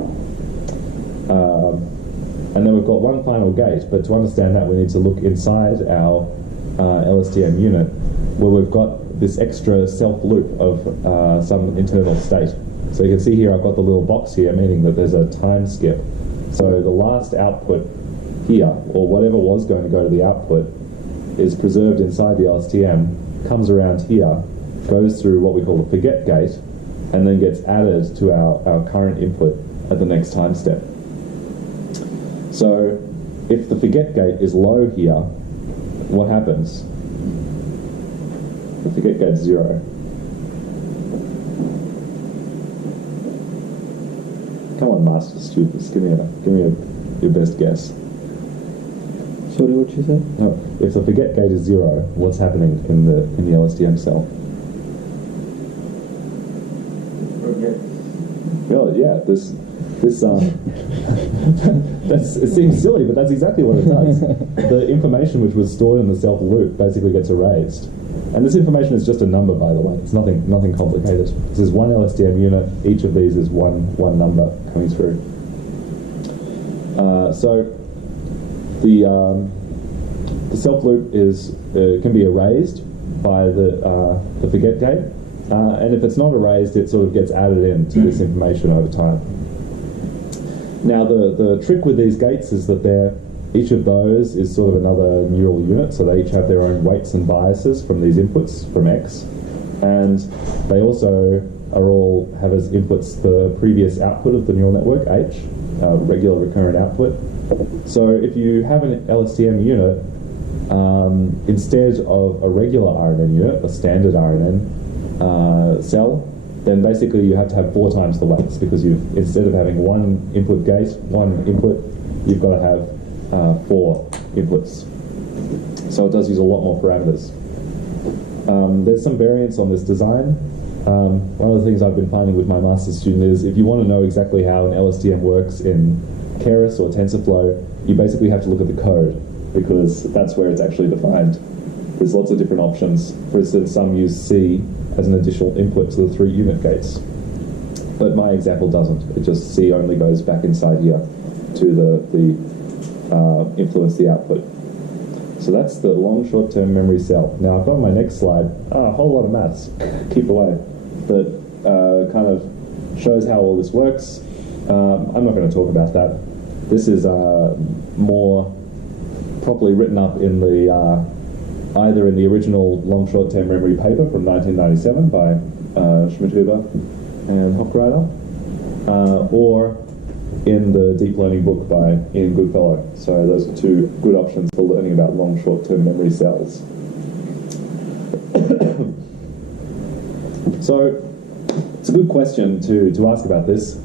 And then we've got one final gate, but to understand that we need to look inside our LSTM unit, where we've got this extra self loop of some internal state. So you can see here I've got the little box here, meaning that there's a time skip. So the last output here, or whatever was going to go to the output, is preserved inside the LSTM, comes around here, goes through what we call the forget gate, and then gets added to our current input at the next time step. So if the forget gate is low here, what happens? The forget gate's 0. Come on, master students, give me your best guess. Sorry, what you said? No, if the forget gate is 0, what's happening in the LSTM cell? Forget. Well, yeah, this it seems silly, but that's exactly what it does. The information which was stored in the self loop basically gets erased. And this information is just a number, by the way. It's nothing complicated. This is one LSTM unit. Each of these is one number coming through. So the self loop can be erased by the forget gate, and if it's not erased, it sort of gets added into this information over time. Now the trick with these gates is that each of those is sort of another neural unit, so they each have their own weights and biases from these inputs from X, and they also have as inputs the previous output of the neural network, H, regular recurrent output. So if you have an LSTM unit, instead of a regular RNN unit, a standard RNN cell, then basically you have to have 4 times the weights, because instead of having one input gate, one input, you've got to have 4 inputs. So it does use a lot more parameters. There's some variance on this design. One of the things I've been finding with my master's student is if you want to know exactly how an LSTM works in Keras or TensorFlow, you basically have to look at the code, because that's where it's actually defined. There's lots of different options. For instance, some use C as an additional input to the 3 unit gates. But my example doesn't. It just C only goes back inside here to influence the output. So that's the long short-term memory cell. Now I've got on my next slide a whole lot of maths, keep away, that kind of shows how all this works. I'm not going to talk about that. This is more properly written up in the either in the original long short-term memory paper from 1997 by Schmidhuber and Hochreiter, or in the deep learning book by Ian Goodfellow. So those are 2 good options for learning about long short-term memory cells. So it's a good question to ask about this.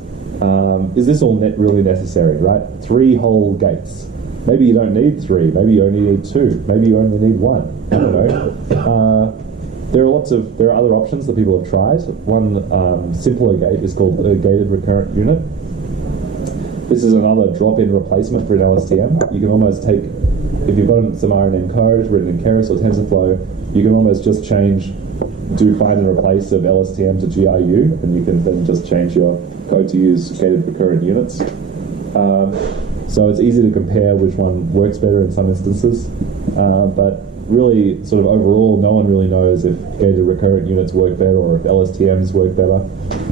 Is this all really necessary, right? 3 whole gates. Maybe you don't need 3, maybe you only need 2, maybe you only need 1. I don't know. There are other options that people have tried. One simpler gate is called a gated recurrent unit. This is another drop-in replacement for an LSTM. You can almost take, if you've got some RNN code written in Keras or TensorFlow, you can almost just do find and replace of LSTM to GRU, and you can then just change your code to use gated recurrent units. So it's easy to compare which one works better in some instances, but really, sort of overall, no one really knows if gated recurrent units work better or if LSTMs work better.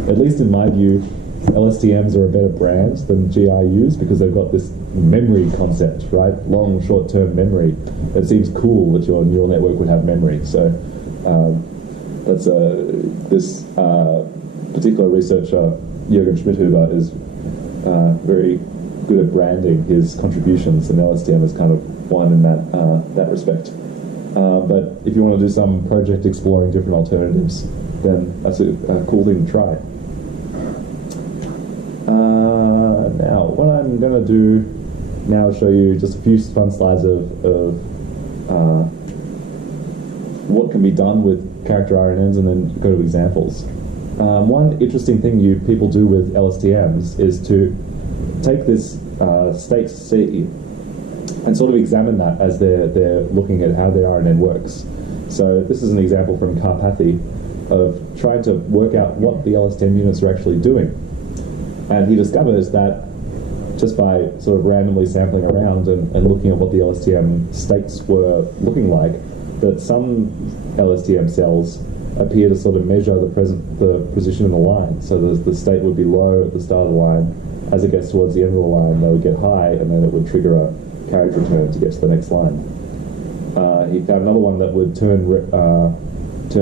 At least in my view, LSTMs are a better brand than GRUs because they've got this memory concept, right? Long, short-term memory. It seems cool that your neural network would have memory. So that's this particular researcher, Jürgen Schmidhuber, is very good at branding his contributions, and LSTM is kind of one in that respect. But if you want to do some project exploring different alternatives, then that's a cool thing to try. Now, what I'm going to do now is show you just a few fun slides of what can be done with character RNNs, and then go to examples. One interesting thing people do with LSTMs is to take this state C and sort of examine that as they're looking at how their RNN works. So this is an example from Karpathy of trying to work out what the LSTM units are actually doing. And he discovers that just by sort of randomly sampling around and looking at what the LSTM states were looking like, that some LSTM cells appear to sort of measure the position in the line. So the state would be low at the start of the line. As it gets towards the end of the line, they would get high, and then it would trigger a carriage return to get to the next line. He found another one that would turn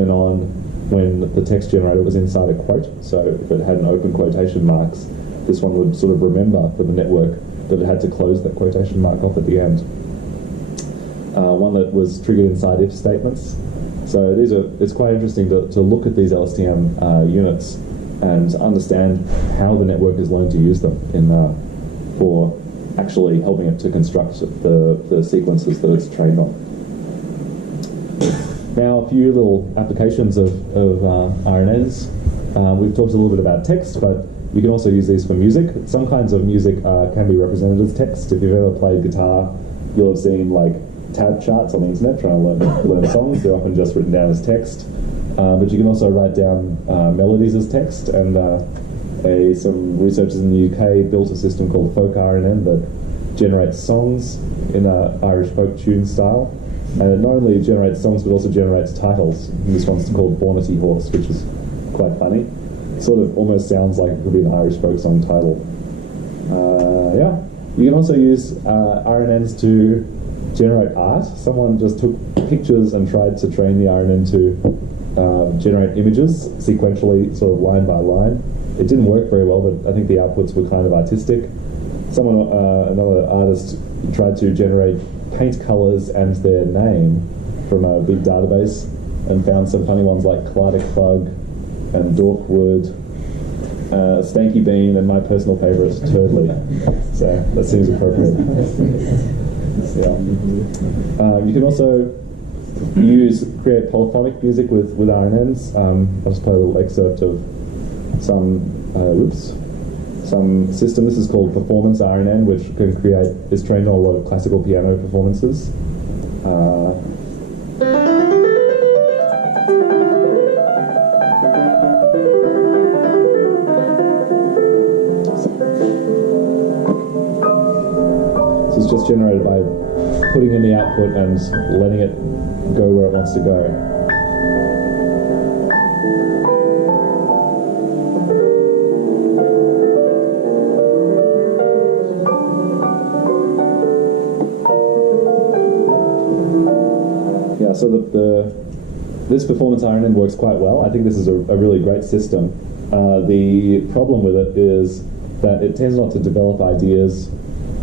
on when the text generator was inside a quote. So if it had an open quotation marks, this one would sort of remember for the network that it had to close that quotation mark off at the end. One that was triggered inside if statements. So it's quite interesting to look at these LSTM units and understand how the network has learned to use them for actually helping it to construct the sequences that it's trained on. Now, a few little applications of RNNs. We've talked a little bit about text, but you can also use these for music. Some kinds of music can be represented as text. If you've ever played guitar, you'll have seen like tab charts on the internet trying to learn songs. They're often just written down as text. But you can also write down melodies as text, and some researchers in the UK built a system called Folk RNN that generates songs in an Irish folk tune style. And it not only generates songs, but also generates titles. And this one's called Bornity Horse, which is quite funny. It sort of almost sounds like it could be an Irish folk song title. Yeah. You can also use RNNs to generate art. Someone just took pictures and tried to train the RNN to generate images sequentially, sort of line by line. It didn't work very well, but I think the outputs were kind of artistic. Another artist tried to generate paint colours and their name from a big database and found some funny ones like Kaleidic Bug and Dorkwood, Stanky Bean, and my personal favourite, Turdley. So that seems appropriate. Yeah. You can also create polyphonic music with RNNs. I'll just play a little excerpt of some system. This is called Performance RNN, which is trained on a lot of classical piano performances. This is just generated by putting in the output and letting it go where it wants to go. So this performance RNN works quite well. I think this is a really great system. The problem with it is that it tends not to develop ideas,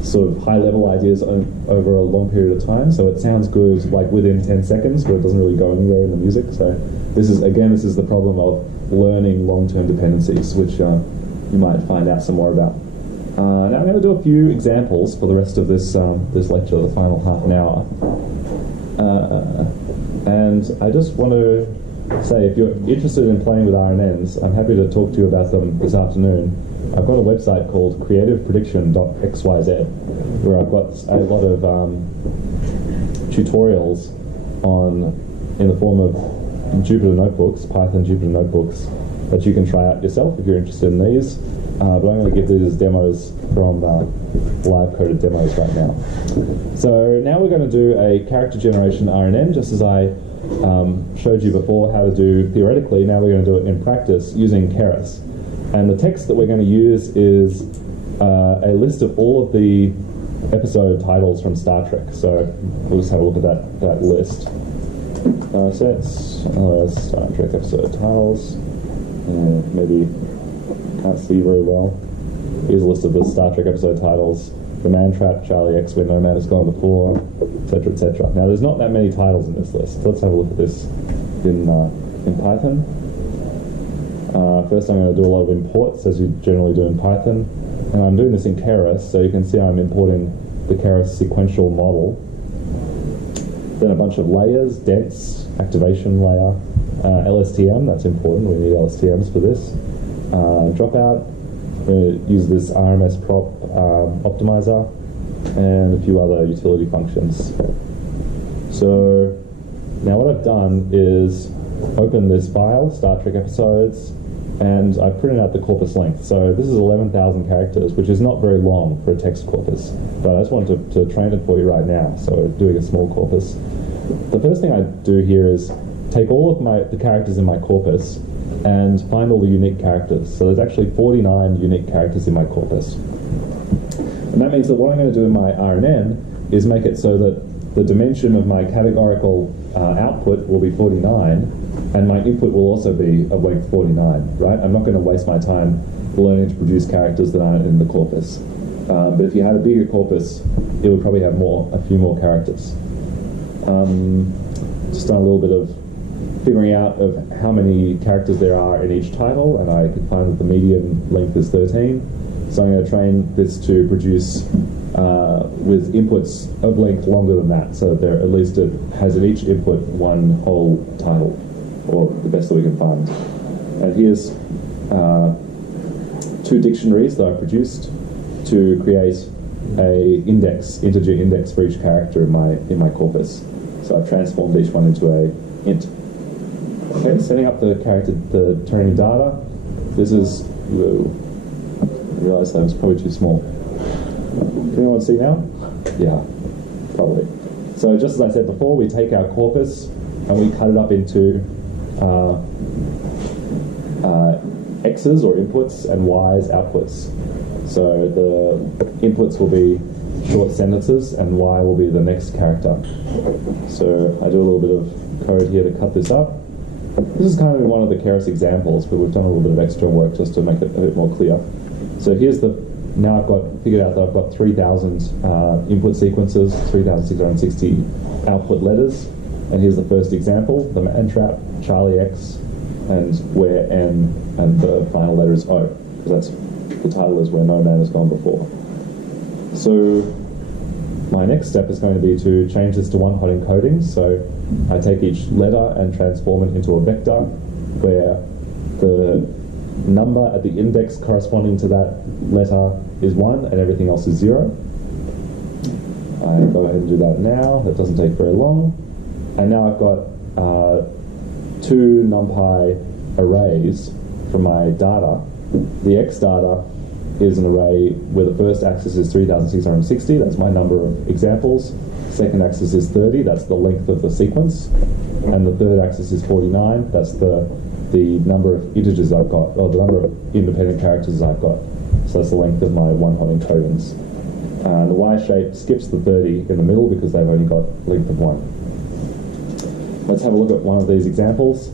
sort of high-level ideas over a long period of time. So it sounds good like within 10 seconds, but it doesn't really go anywhere in the music. So this is the problem of learning long-term dependencies, which you might find out some more about. Now I'm going to do a few examples for the rest of this lecture, the final half an hour. And I just want to say, if you're interested in playing with RNNs, I'm happy to talk to you about them this afternoon. I've got a website called creativeprediction.xyz, where I've got a lot of tutorials in the form of Jupyter notebooks, Python Jupyter notebooks, that you can try out yourself if you're interested in these. But I'm going to give these as demos from live-coded demos right now. So now we're going to do a character generation RNN, just as I showed you before how to do theoretically. Now we're going to do it in practice using Keras. And the text that we're going to use is a list of all of the episode titles from Star Trek. So we'll just have a look at that list. Sets, Star Trek episode titles. Maybe can't see very well. Here's a list of the Star Trek episode titles: The Man Trap, Charlie X, Where No Man Has Gone Before, etc., etc. Now, there's not that many titles in this list. So let's have a look at this in Python. First, I'm going to do a lot of imports, as you generally do in Python. And I'm doing this in Keras, so you can see I'm importing the Keras sequential model. Then a bunch of layers: dense, activation layer, LSTM, that's important, we need LSTMs for this. Dropout, use this RMS prop optimizer, and a few other utility functions. So now what I've done is open this file, Star Trek episodes, and I've printed out the corpus length. So this is 11,000 characters, which is not very long for a text corpus, but I just wanted to train it for you right now, so doing a small corpus. The first thing I do here is take all of the characters in my corpus and find all the unique characters. So there's actually 49 unique characters in my corpus. And that means that what I'm going to do in my RNN is make it so that the dimension of my categorical output will be 49, and my input will also be of length 49, right? I'm not going to waste my time learning to produce characters that aren't in the corpus. But if you had a bigger corpus, it would probably have a few more characters. Just done a little bit of figuring out of how many characters there are in each title, and I could find that the median length is 13. So I'm going to train this to produce with inputs of length longer than that, so that there at least it has in each input one whole title, or the best that we can find. And here's two dictionaries that I produced to create a integer index for each character in my corpus. So I've transformed each one into a int. Okay, setting up the training data. This is, I realised that was probably too small. Can anyone see now? Yeah, probably. So just as I said before, we take our corpus and we cut it up into X's or inputs and Y's outputs. So the inputs will be short sentences and Y will be the next character. So I do a little bit of code here to cut this up. This is kind of one of the Keras examples, but we've done a little bit of extra work just to make it a bit more clear. So here's now I've figured out that I've got 3,000 input sequences, 3,660 output letters, and here's the first example, the man trap, Charlie X, and where N, and the final letter is O, because the title is where no man has gone before. So my next step is going to be to change this to one-hot encoding. So I take each letter and transform it into a vector where the number at the index corresponding to that letter is 1 and everything else is 0. I go ahead and do that now. That doesn't take very long. And now I've got two NumPy arrays for my data. The X data is an array where the first axis is 3,660, that's my number of examples. Second axis is 30, that's the length of the sequence. And the third axis is 49, that's the number of integers I've got, or the number of independent characters I've got. So that's the length of my one-hot encodings. The Y shape skips the 30 in the middle because they've only got length of 1. Let's have a look at one of these examples.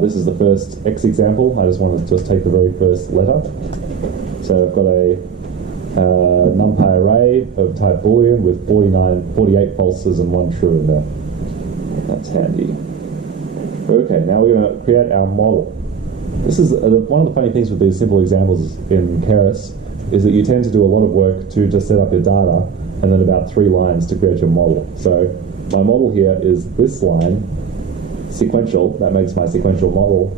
This is the first X example. I just want to take the very first letter. So I've got a NumPy array of type Boolean with 48 falses and 1 true in there. That's handy. Okay, now we're going to create our model. This is one of the funny things with these simple examples in Keras is that you tend to do a lot of work to just set up your data and then about 3 lines to create your model. So my model here is this line, sequential, that makes my sequential model.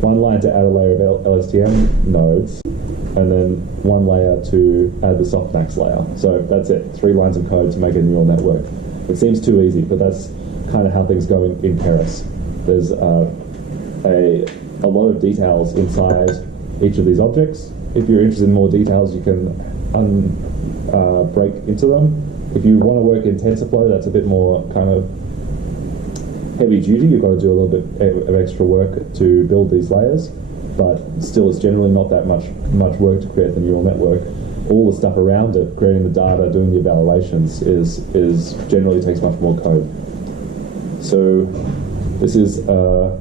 1 line to add a layer of LSTM nodes, and then 1 layer to add the softmax layer. So that's it, 3 lines of code to make a neural network. It seems too easy, but that's kind of how things go in Keras. There's a lot of details inside each of these objects. If you're interested in more details, you can break into them. If you want to work in TensorFlow, that's a bit more kind of heavy duty. You've got to do a little bit of extra work to build these layers, but still it's generally not that much work to create the neural network. All the stuff around it, creating the data, doing the evaluations, is generally takes much more code. So this is a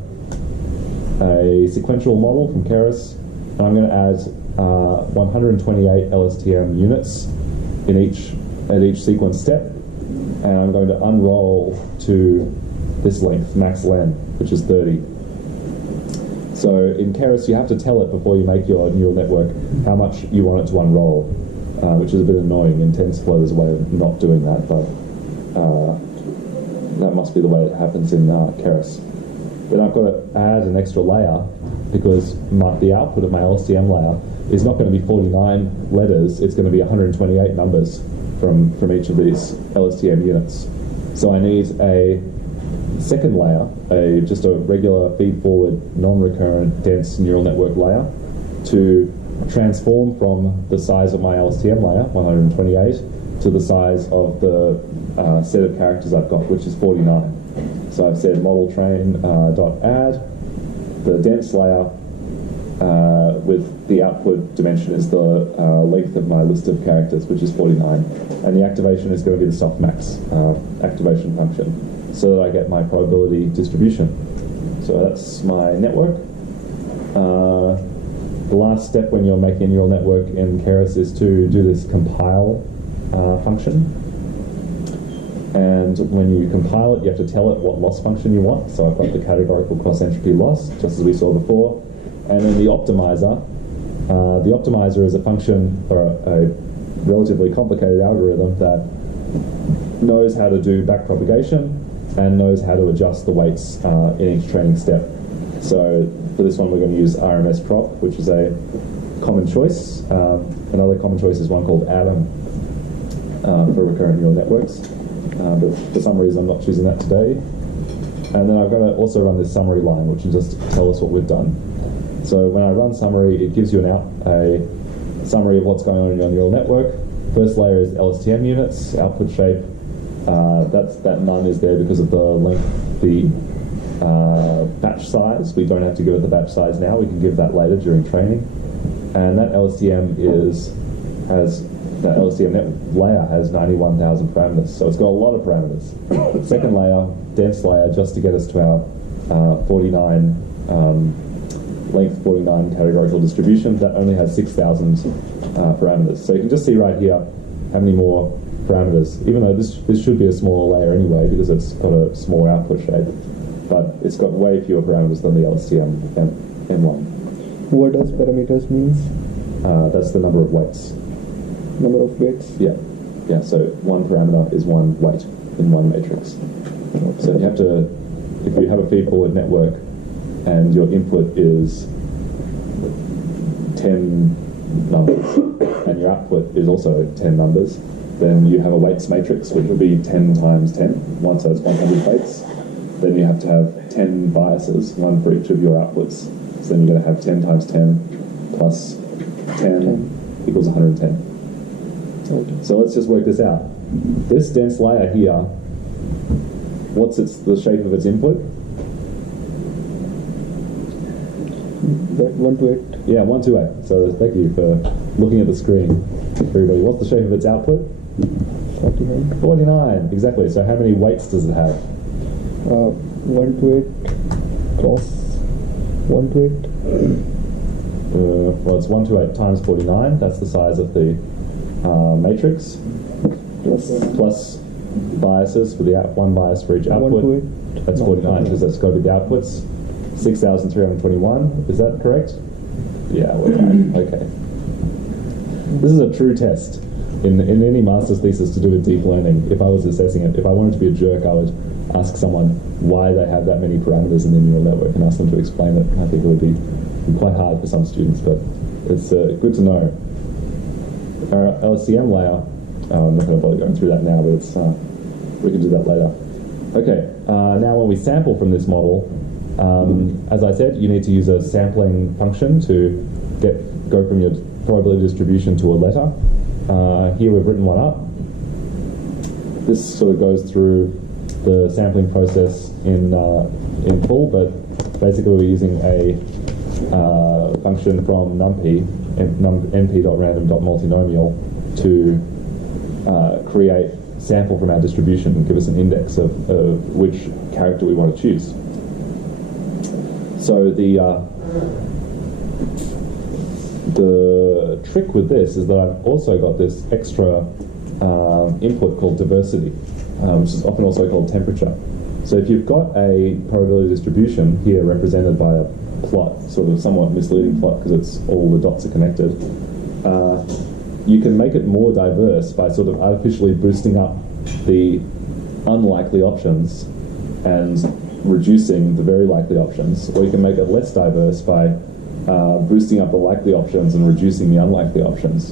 sequential model from Keras, and I'm going to add 128 LSTM units at each sequence step, and I'm going to unroll to this length, max len, which is 30. So in Keras, you have to tell it before you make your neural network how much you want it to unroll, which is a bit annoying. In TensorFlow, there's a way of not doing that, but that must be the way it happens in Keras. Then I've got to add an extra layer because the output of my LSTM layer is not going to be 49 letters, it's going to be 128 numbers from each of these LSTM units. So I need a second layer, just a regular feed-forward, non-recurrent, dense neural network layer to transform from the size of my LSTM layer, 128, to the size of the set of characters I've got, which is 49. So I've said model train dot add. The dense layer with the output dimension is the length of my list of characters, which is 49. And the activation is going to be the softmax activation function, so that I get my probability distribution. So that's my network. The last step when you're making a neural network in Keras is to do this compile function. And when you compile it, you have to tell it what loss function you want. So I've got the categorical cross-entropy loss, just as we saw before. And then the optimizer is a function, or a relatively complicated algorithm that knows how to do backpropagation and knows how to adjust the weights in each training step. So for this one we're going to use RMS prop, which is a common choice. Another common choice is one called Atom for recurrent neural networks. But for some reason I'm not choosing that today. And then I'm going to also run this summary line, which will just tell us what we've done. So when I run summary, it gives you a summary of what's going on in your neural network. First layer is LSTM units, output shape. That none is there because of the length, the batch size. We don't have to give it the batch size now. We can give that later during training. And that LSTM net layer has 91,000 parameters, so it's got a lot of parameters. Second layer, dense layer, just to get us to our 49 length 49 categorical distribution, that only has 6,000 parameters. So you can just see right here how many more parameters, even though this should be a smaller layer anyway because it's got a smaller output shape, but it's got way fewer parameters than the LSTM M1. What does parameters means? That's the number of weights. Number of weights? Yeah. So one parameter is one weight in one matrix. So you have to, if you have a feed-forward network and your input is 10 numbers and your output is also 10 numbers, then you have a weights matrix, which would be 10 times 10, so it's 100 weights. Then you have to have 10 biases, one for each of your outputs. So then you're going to have 10 times 10 plus 10 equals 110. Okay. So let's just work this out. This dense layer here, what's the shape of its input? That 1 to 8. Yeah, 1 to 8. So thank you for looking at the screen, everybody. What's the shape of its output? 49. 49, exactly. So how many weights does it have? 1 to 8 cross 1 to 8. Well, it's 1 to 8 times 49. That's the size of the matrix. Plus biases for the one bias for each output. 1 to 8. That's 49 because that's got to be the outputs. 6,321. Is that correct? Yeah, we're fine. Okay. This is a true test in any master's thesis to do with deep learning. If I was assessing it, if I wanted to be a jerk, I would ask someone why they have that many parameters in their neural network and ask them to explain it. I think it would be quite hard for some students, but it's good to know. Our LSTM layer, I'm not going to bother going through that now, but it's we can do that later. Okay, now when we sample from this model, as I said, you need to use a sampling function to go from your probability distribution to a letter. Here we've written one up. This sort of goes through the sampling process in full, but basically we're using a function from NumPy, np.random.multinomial, to create sample from our distribution and give us an index of which character we want to choose. So the trick with this is that I've also got this extra input called diversity, which is often also called temperature. So if you've got a probability distribution here represented by a plot, sort of somewhat misleading plot because it's all the dots are connected, you can make it more diverse by sort of artificially boosting up the unlikely options and reducing the very likely options, or you can make it less diverse by boosting up the likely options and reducing the unlikely options.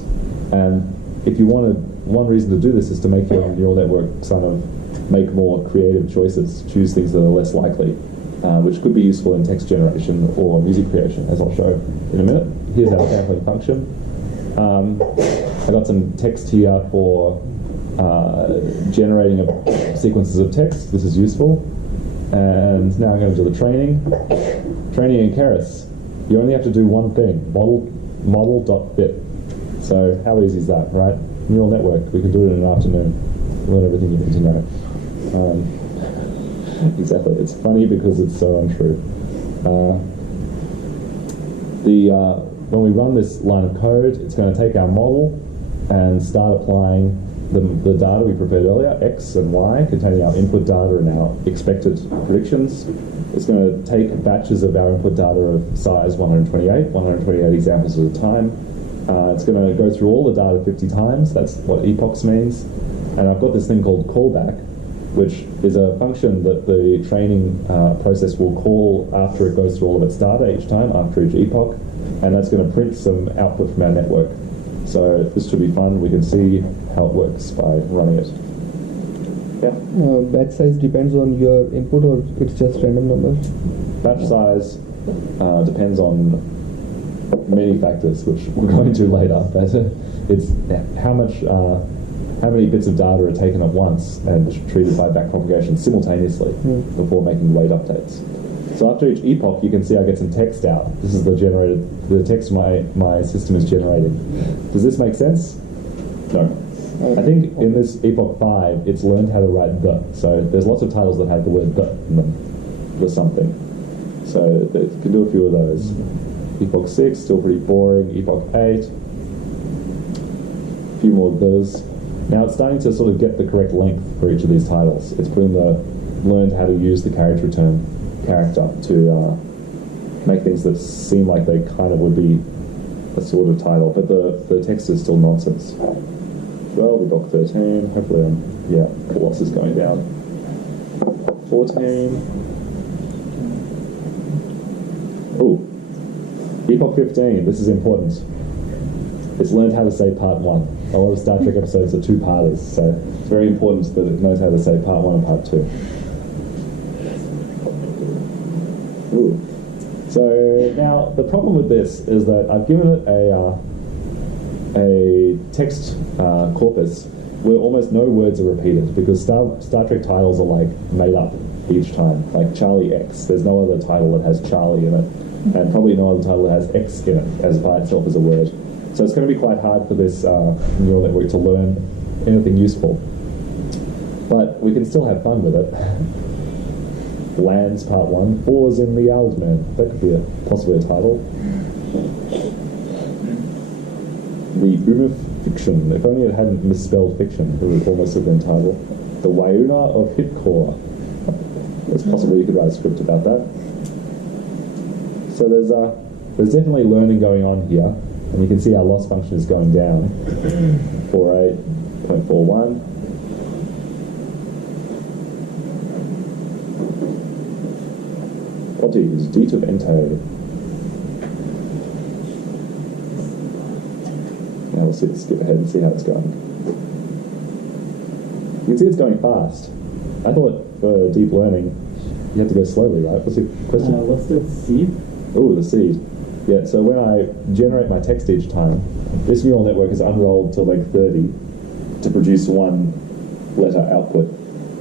And if you wanted, one reason to do this is to make your neural network kind of make more creative choices, choose things that are less likely, which could be useful in text generation or music creation, as I'll show in a minute. Here's our sampling function. I got some text here for generating sequences of text. This is useful. And now I'm going to do the training. Training in Keras. You only have to do one thing, model.fit. So how easy is that, right? Neural network, we can do it in an afternoon. Learn everything you need to know. Exactly, it's funny because it's so untrue. When we run this line of code, it's going to take our model and start applying the data we prepared earlier, X and Y, containing our input data and our expected predictions. It's going to take batches of our input data of size 128 examples at a time, It's going to go through all the data 50 times. That's what epochs means. And I've got this thing called callback, which is a function that the training process will call after it goes through all of its data each time, after each epoch, and that's going to print some output from our network. So this should be fun. We can see how it works by running it. Yeah. Batch size depends on your input, or it's just random number? Batch size depends on many factors, which we'll go into later. But it's how many bits of data are taken at once and treated by backpropagation simultaneously before making weight updates. So after each epoch, you can see I get some text out. This is the text my system is generating. Does this make sense? No. I think in this epoch 5, it's learned how to write the. So there's lots of titles that have the word the in them, the something. So it can do a few of those. Epoch 6, still pretty boring. Epoch 8, a few more of those. Now it's starting to sort of get the correct length for each of these titles. It's putting learned how to use the carriage return character to make things that seem like they kind of would be a sort of title, but the text is still nonsense. 12, epoch 13, hopefully, the loss is going down. 14. Oh, epoch 15, this is important. It's learned how to say part 1. A lot of Star Trek episodes are 2-parters, so it's very important that it knows how to say part 1 and part 2. Ooh. So now the problem with this is that I've given it a text corpus where almost no words are repeated, because Star Trek titles are like made up each time, like Charlie X. There's no other title that has Charlie in it, and probably no other title that has X in it as by itself as a word. So it's going to be quite hard for this neural network to learn anything useful. But we can still have fun with it. Lands Part 1, Oars in the Aldman. That could be possibly a title. The Fiction. If only it hadn't misspelled fiction, it would almost have been titled The Wayuna of Hitcore. It's possible you could write a script about that. So there's definitely learning going on here, and you can see our loss function is going down. 48.41. What is D to Ento? Now we'll skip ahead and see how it's going. You can see it's going fast. I thought for deep learning, you have to go slowly, right? What's your question? What's the seed? Oh, the seed. Yeah, so when I generate my text each time, this neural network is unrolled till like 30 to produce one letter output.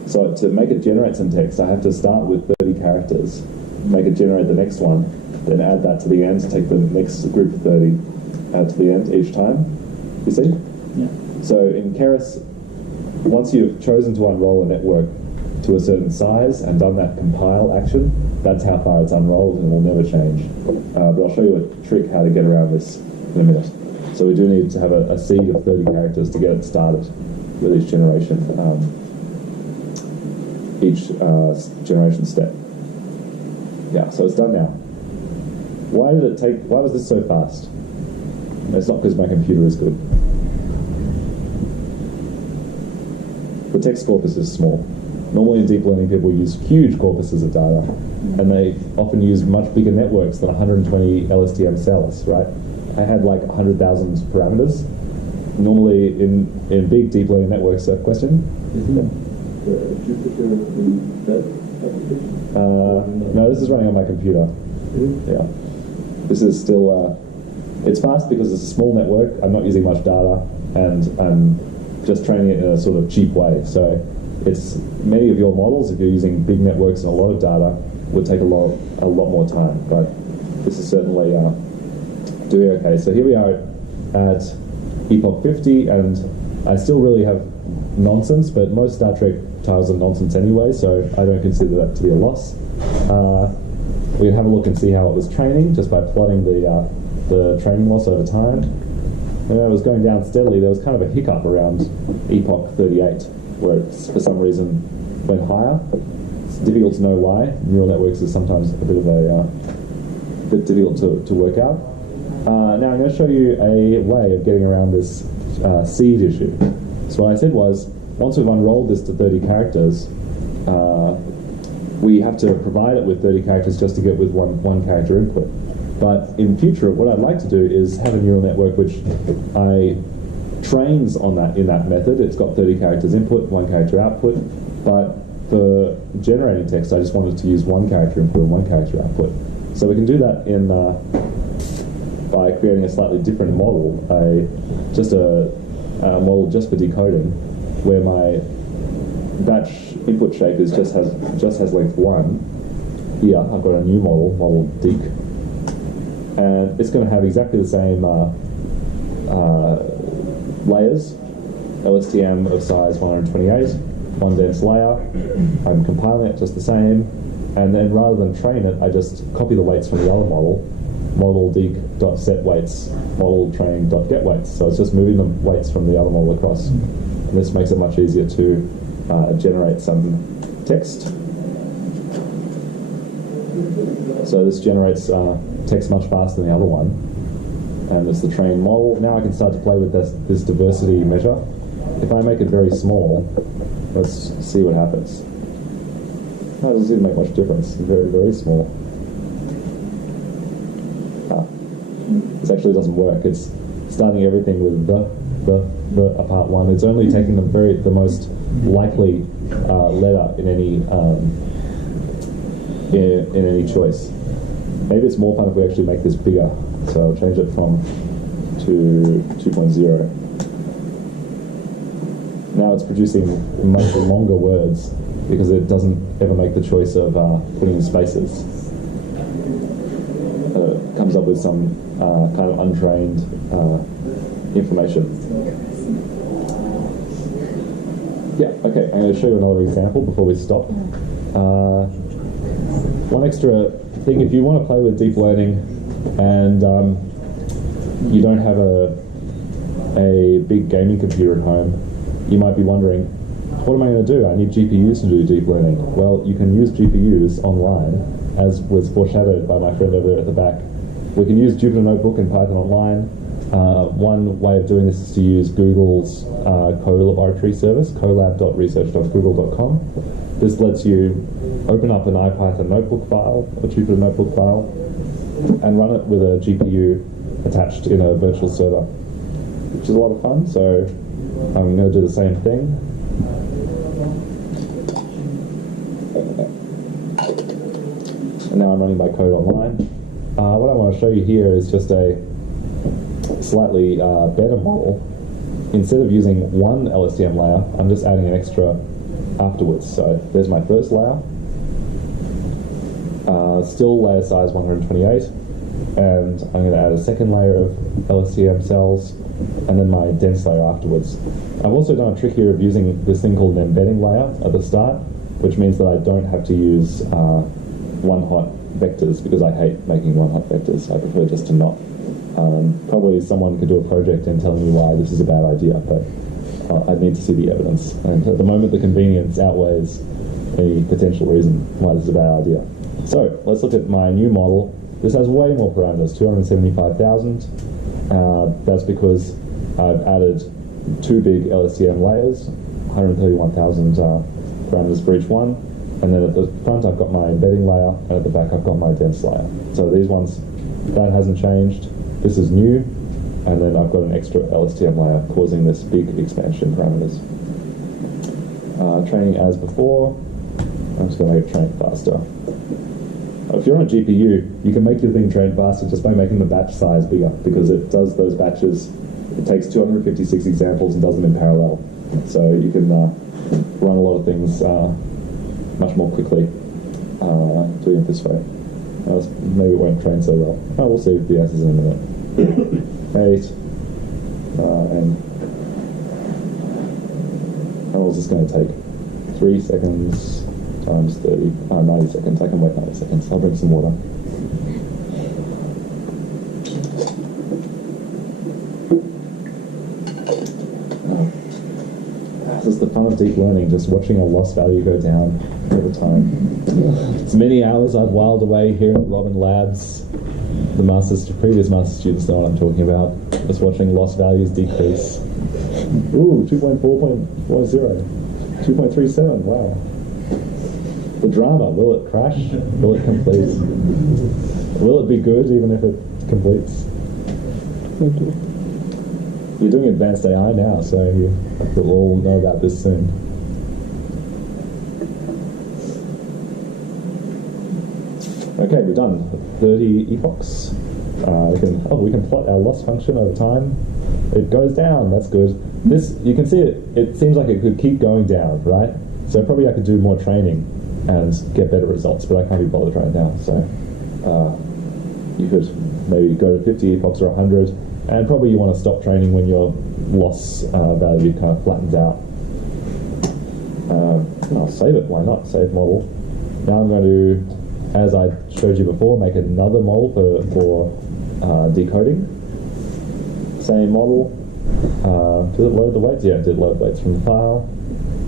So to make it generate some text, I have to start with 30 characters, make it generate the next one, then add that to the end, take the next group of 30, add to the end each time. You see? Yeah. So in Keras, once you've chosen to unroll a network to a certain size and done that compile action, that's how far it's unrolled and will never change. But I'll show you a trick how to get around this in a minute. So we do need to have a seed of 30 characters to get it started with each generation step. Yeah, so it's done now. Why was this so fast? It's not because my computer is good. The text corpus is small. Normally in deep learning, people use huge corpuses of data, and they often use much bigger networks than 120 LSTM cells, right? I had like 100,000 parameters. Normally in big deep learning networks, question? Isn't Jupyter in that application? No, this is running on my computer. Yeah. This is still, it's fast because it's a small network, I'm not using much data, and I'm just training it in a sort of cheap way. So it's many of your models, if you're using big networks and a lot of data, would take a lot more time. But this is certainly doing okay. So here we are at epoch 50, and I still really have nonsense, but most Star Trek tiles are nonsense anyway, so I don't consider that to be a loss. We can have a look and see how it was training just by plotting the training loss over time. When it was going down steadily, there was kind of a hiccup around epoch 38, where it, for some reason, went higher. It's difficult to know why. Neural networks is sometimes a bit difficult to work out. Now I'm going to show you a way of getting around this seed issue. So what I said was, once we've unrolled this to 30 characters, we have to provide it with 30 characters just to get with one character input. But in future, what I'd like to do is have a neural network which trains on that in that method. It's got 30 characters input, 1 character output, but for generating text, I just wanted to use 1 character input and 1 character output. So we can do that in by creating a slightly different model, just a model just for decoding, where my batch input shape is just has length 1. Here I've got a new model dec, and it's going to have exactly the same layers, LSTM of size 128, 1 dense layer. I'm compiling it just the same, and then rather than train it, I just copy the weights from the other model dec.set weights, model train.get weights. So it's just moving the weights from the other model across. And this makes it much easier to generate some text. So this generates text much faster than the other one. And it's the trained model. Now I can start to play with this diversity measure. If I make it very small, let's see what happens. No, it doesn't even make much difference. It's very, very small. This actually doesn't work. It's starting everything with the part 1. It's only taking the most likely letter in any choice. Maybe it's more fun if we actually make this bigger. So I'll change it to 2.0. Now it's producing much longer words because it doesn't ever make the choice of putting in spaces. It comes up with some kind of untrained information. Yeah, okay, I'm going to show you another example before we stop. One extra thing, if you want to play with deep learning and you don't have a big gaming computer at home, you might be wondering, what am I going to do? I need GPUs to do deep learning. Well, you can use GPUs online, as was foreshadowed by my friend over there at the back. We can use Jupyter Notebook and Python Online. One way of doing this is to use Google's co-laboratory service, colab.research.google.com. This lets you open up an IPython notebook file, a Jupyter Notebook file, and run it with a GPU attached in a virtual server, which is a lot of fun. So I'm going to do the same thing. And now I'm running my code online. What I want to show you here is just a slightly better model. Instead of using 1 LSTM layer, I'm just adding an extra afterwards. So there's my first layer. Still layer size 128. And I'm going to add a second layer of LSTM cells, and then my dense layer afterwards. I've also done a trick here of using this thing called an embedding layer at the start, which means that I don't have to use one-hot vectors, because I hate making one-hot vectors. I prefer just to not. Probably someone could do a project and tell me why this is a bad idea, but I need to see the evidence. And at the moment, the convenience outweighs any potential reason why this is a bad idea. So let's look at my new model. This has way more parameters, 275,000. That's because I've added 2 big LSTM layers, 131,000 parameters for each one. And then at the front, I've got my embedding layer, and at the back, I've got my dense layer. So these ones, that hasn't changed. This is new, and then I've got an extra LSTM layer causing this big expansion parameters. Training as before. I'm just going to make it train faster. If you're on a GPU, you can make your thing train faster just by making the batch size bigger, because it does those batches. It takes 256 examples and does them in parallel. So you can run a lot of things much more quickly doing it this way. Maybe it won't train so well. Oh, we'll see the answers in a minute. 8 and how long is this going to take? 3 seconds times 30, 90 seconds. I can wait 90 seconds. I'll drink some water. This is the fun of deep learning, just watching a loss value go down all the time. It's many hours I've whiled away here in the Robin Labs, the previous master's students know what I'm talking about. Just watching loss values decrease. Ooh, 2.4.10, 2.37, wow. The drama, will it crash? Will it complete? Will it be good even if it completes? Okay. You're doing advanced AI now, so you'll all know about this soon. Okay, we've done 30 epochs. We can plot our loss function over time. It goes down, that's good. This, you can see it seems like it could keep going down, right? So probably I could do more training and get better results, but I can't be bothered right now. So you could maybe go to 50 epochs or 100, and probably you want to stop training when your loss value kind of flattens out. I'll save it, why not? Save model. Now I'm going to, as I showed you before, make another model for decoding. Same model. Did it load the weights? Yeah, it did load weights from the file.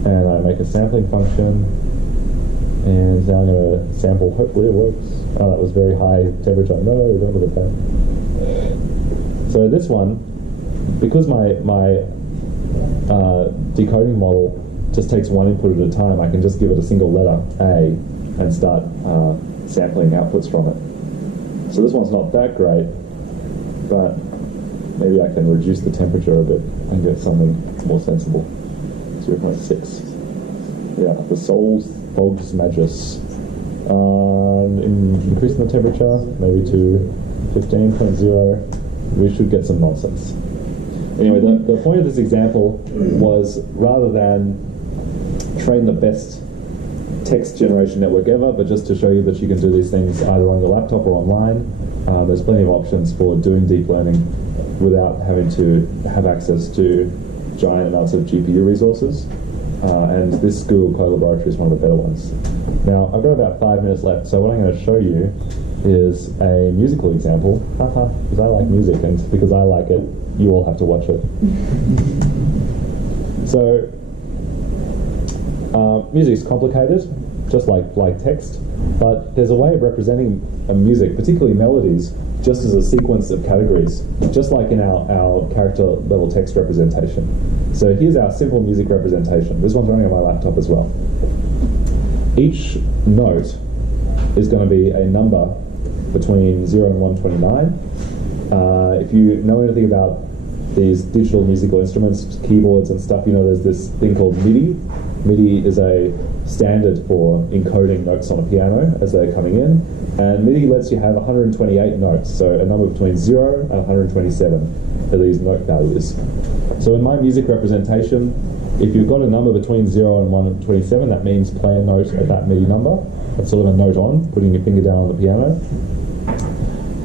And I make a sampling function. And now I'm going to sample, hopefully it works. Oh, that was very high temperature. No, don't look at that. So this one, because my decoding model just takes one input at a time, I can just give it a single letter, A, and start sampling outputs from it. So this one's not that great, but maybe I can reduce the temperature a bit and get something more sensible. 0.6. Yeah, the Sols Fogs Magis. Increasing the temperature, maybe to 15.0. We should get some nonsense. Anyway, the point of this example was, rather than train the best text generation network ever, but just to show you that you can do these things either on your laptop or online. There's plenty of options for doing deep learning without having to have access to giant amounts of GPU resources. And this Google Code Laboratory is one of the better ones. Now, I've got about 5 minutes left, so what I'm going to show you is a musical example. Haha, because I like music, and because I like it, you all have to watch it. So, music's complicated, just like text, but there's a way of representing music, particularly melodies, just as a sequence of categories, just like in our character level text representation. So here's our simple music representation. This one's running on my laptop as well. Each note is going to be a number between 0 and 129. If you know anything about these digital musical instruments, keyboards and stuff, you know there's this thing called MIDI. MIDI is a standard for encoding notes on a piano as they're coming in, and MIDI lets you have 128 notes, so a number between 0 and 127 are these note values. So in my music representation, if you've got a number between 0 and 127, that means play a note at that MIDI number. That's sort of a note on, putting your finger down on the piano.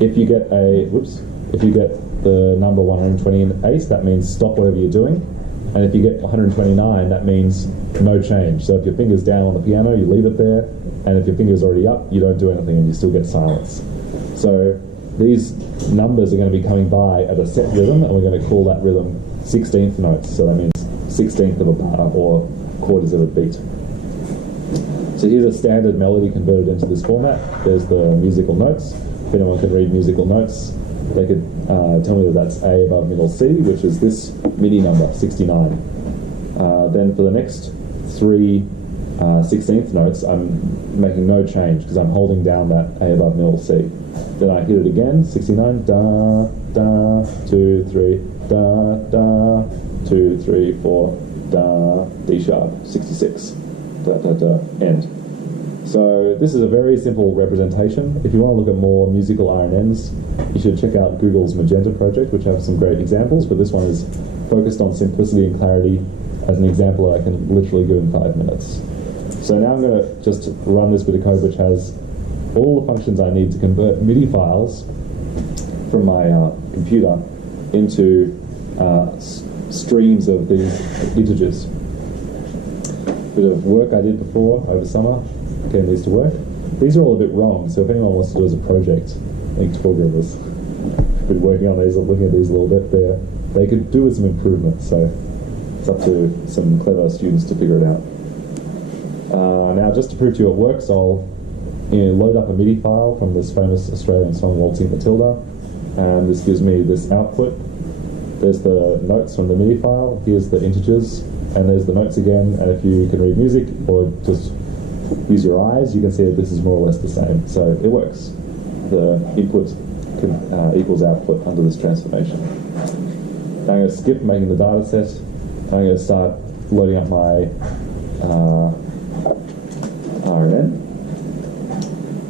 If you get the number 128, that means stop whatever you're doing. And if you get 129, that means no change. So if your finger's down on the piano, you leave it there. And if your finger's already up, you don't do anything and you still get silence. So these numbers are going to be coming by at a set rhythm, and we're going to call that rhythm 16th notes. So that means 16th of a bar or quarters of a beat. So here's a standard melody converted into this format. There's the musical notes. If anyone can read musical notes, they could tell me that that's A above middle C, which is this MIDI number, 69. Then for the next three 16th notes, I'm making no change because I'm holding down that A above middle C. Then I hit it again, 69, da, da, 2, 3, da, da, 2, 3, 4, da, D sharp, 66, da, da, da, end. So this is a very simple representation. If you want to look at more musical RNNs, you should check out Google's Magenta project, which have some great examples, but this one is focused on simplicity and clarity as an example that I can literally do in 5 minutes. So now I'm going to just run this bit of code which has all the functions I need to convert MIDI files from my computer into streams of these integers. Bit of work I did before over summer, getting these to work. These are all a bit wrong, so if anyone wants to do as a project, I think programmers been working on these, looking at these a little bit there. They could do with some improvement, so it's up to some clever students to figure it out. Now, just to prove to you it works, I'll load up a MIDI file from this famous Australian song Waltzing Matilda, and this gives me this output. There's the notes from the MIDI file, here's the integers, and there's the notes again, and if you can read music or just use your eyes, you can see that this is more or less the same. So it works. The input equals output under this transformation. Now I'm going to skip making the data set. I'm going to start loading up my RNN.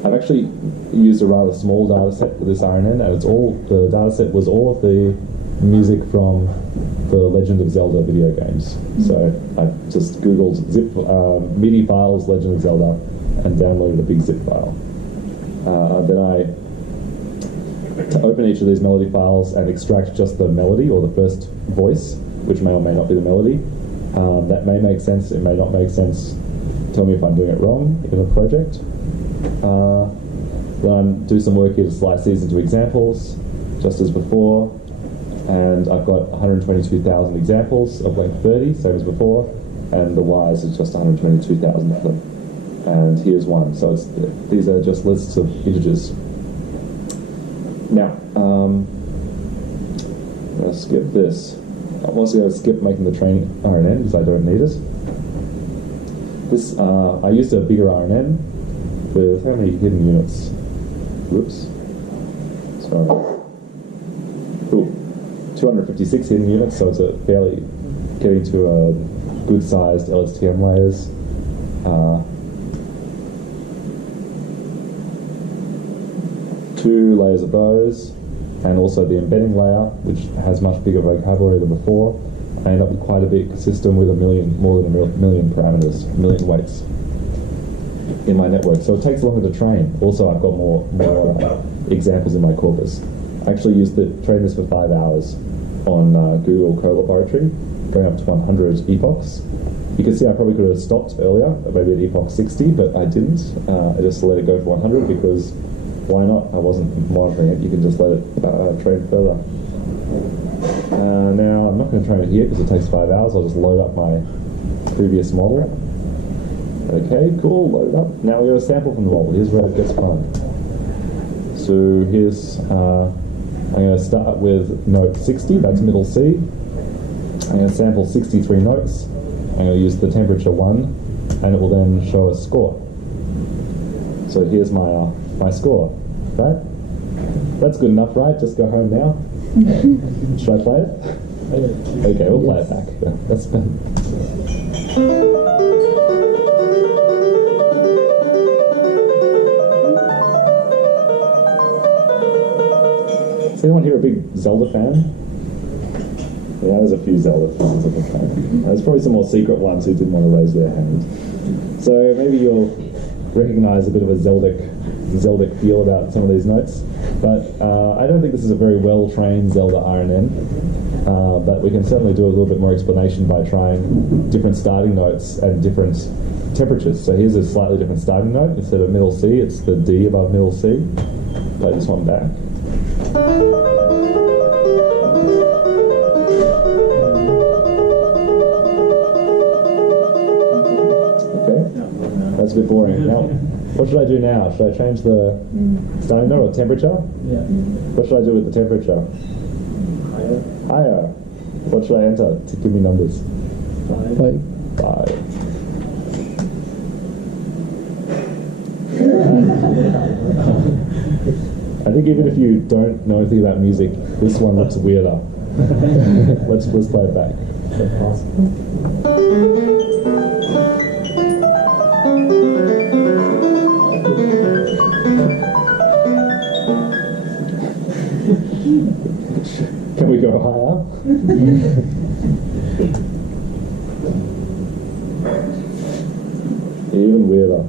I've actually used a rather small data set for this RNN, and the data set was all of the music from the Legend of Zelda video games. So I just googled zip MIDI files Legend of Zelda and downloaded a big zip file. Then to open each of these melody files and extract just the melody or the first voice, which may or may not be the melody. That may make sense, it may not make sense. Tell me if I'm doing it wrong in a project. Then do some work here to slice these into examples, just as before. And I've got 122,000 examples of length 30, same as before, and the Ys is just 122,000 of them. And here's one. So these are just lists of integers. Now, I'm going to skip this. I'm also going to skip making the training RNN because I don't need it. This I used a bigger RNN with how many hidden units? Whoops. Sorry. Ooh. 256 hidden units, so it's fairly getting to a good-sized LSTM layers. 2 layers of those, and also the embedding layer, which has much bigger vocabulary than before. I end up with quite a big system with more than a million parameters, a million weights in my network. So it takes longer to train. Also, I've got more examples in my corpus. I actually trained this for 5 hours on Google Co-Laboratory, going up to 100 epochs. You can see I probably could have stopped earlier, maybe at epoch 60, but I didn't. I just let it go for 100 because why not? I wasn't monitoring it. You can just let it train further. Now, I'm not going to train it here because it takes 5 hours. I'll just load up my previous model. Okay, cool, load it up. Now we're going to sample from the model. Here's where it gets fun. So here's, I'm going to start with note 60, that's middle C. I'm going to sample 63 notes. I'm going to use the temperature 1, and it will then show a score. So here's my score, right? That's good enough, right? Just go home now. Should I play it? Okay, we'll play it back. Yeah, that's fun. Does anyone here a big Zelda fan? Yeah, there's a few Zelda fans at the time. There's probably some more secret ones who didn't want to raise their hand. So maybe you'll recognize a bit of a Zeldic feel about some of these notes. But I don't think this is a very well-trained Zelda RNN. But we can certainly do a little bit more explanation by trying different starting notes and different temperatures. So here's a slightly different starting note. Instead of middle C, it's the D above middle C. Play this one back. That's a bit boring. Now, what should I do now? Should I change the starting note or temperature? Yeah. What should I do with the temperature? Higher. What should I enter to give me numbers? 5. 5. I think even if you don't know anything about music, this one looks weirder. Let's play it back. Is that possible? Can we go higher? Even weirder.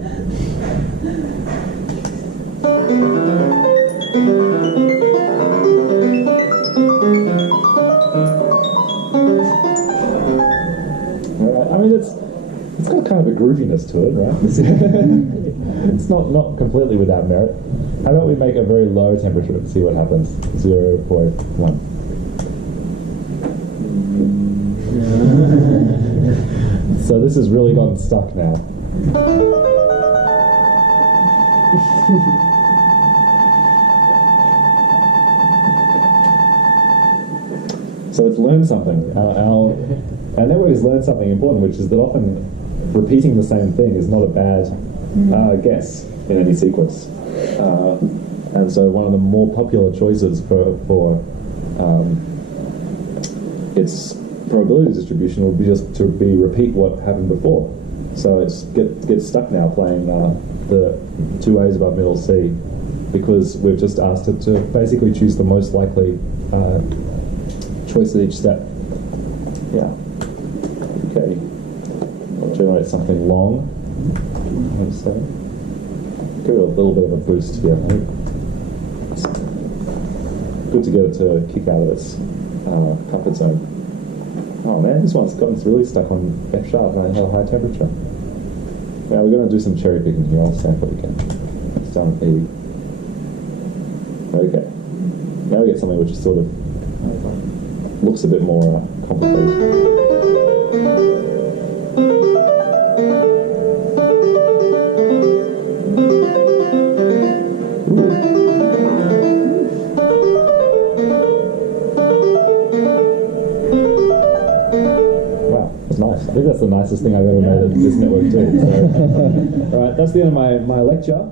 Alright, I mean it's got kind of a grooviness to it, right? It's not completely without merit. How about we make a very low temperature and see what happens? 0.1. So this has really gotten stuck now. So it's learned something. Our network has learned something important, which is that often repeating the same thing is not a bad guess in any sequence. And so one of the more popular choices for its probability distribution will be just to repeat what happened before. So it's gets stuck now playing the 2 A's above middle C, because we've just asked it to basically choose the most likely choice at each step. Yeah. Okay. I'll generate something long. Let's say. Give it a little bit of a boost here. I think it's good to get it to kick out of its comfort zone. Oh man, this one's gotten really stuck on F sharp and I have a high temperature. Now we're going to do some cherry picking here. I'll sample again. It's down at E. Okay. Now we get something which is sort of looks a bit more complicated. Nice. I think that's the nicest thing I've ever made at this network too. So, all right, that's the end of my lecture.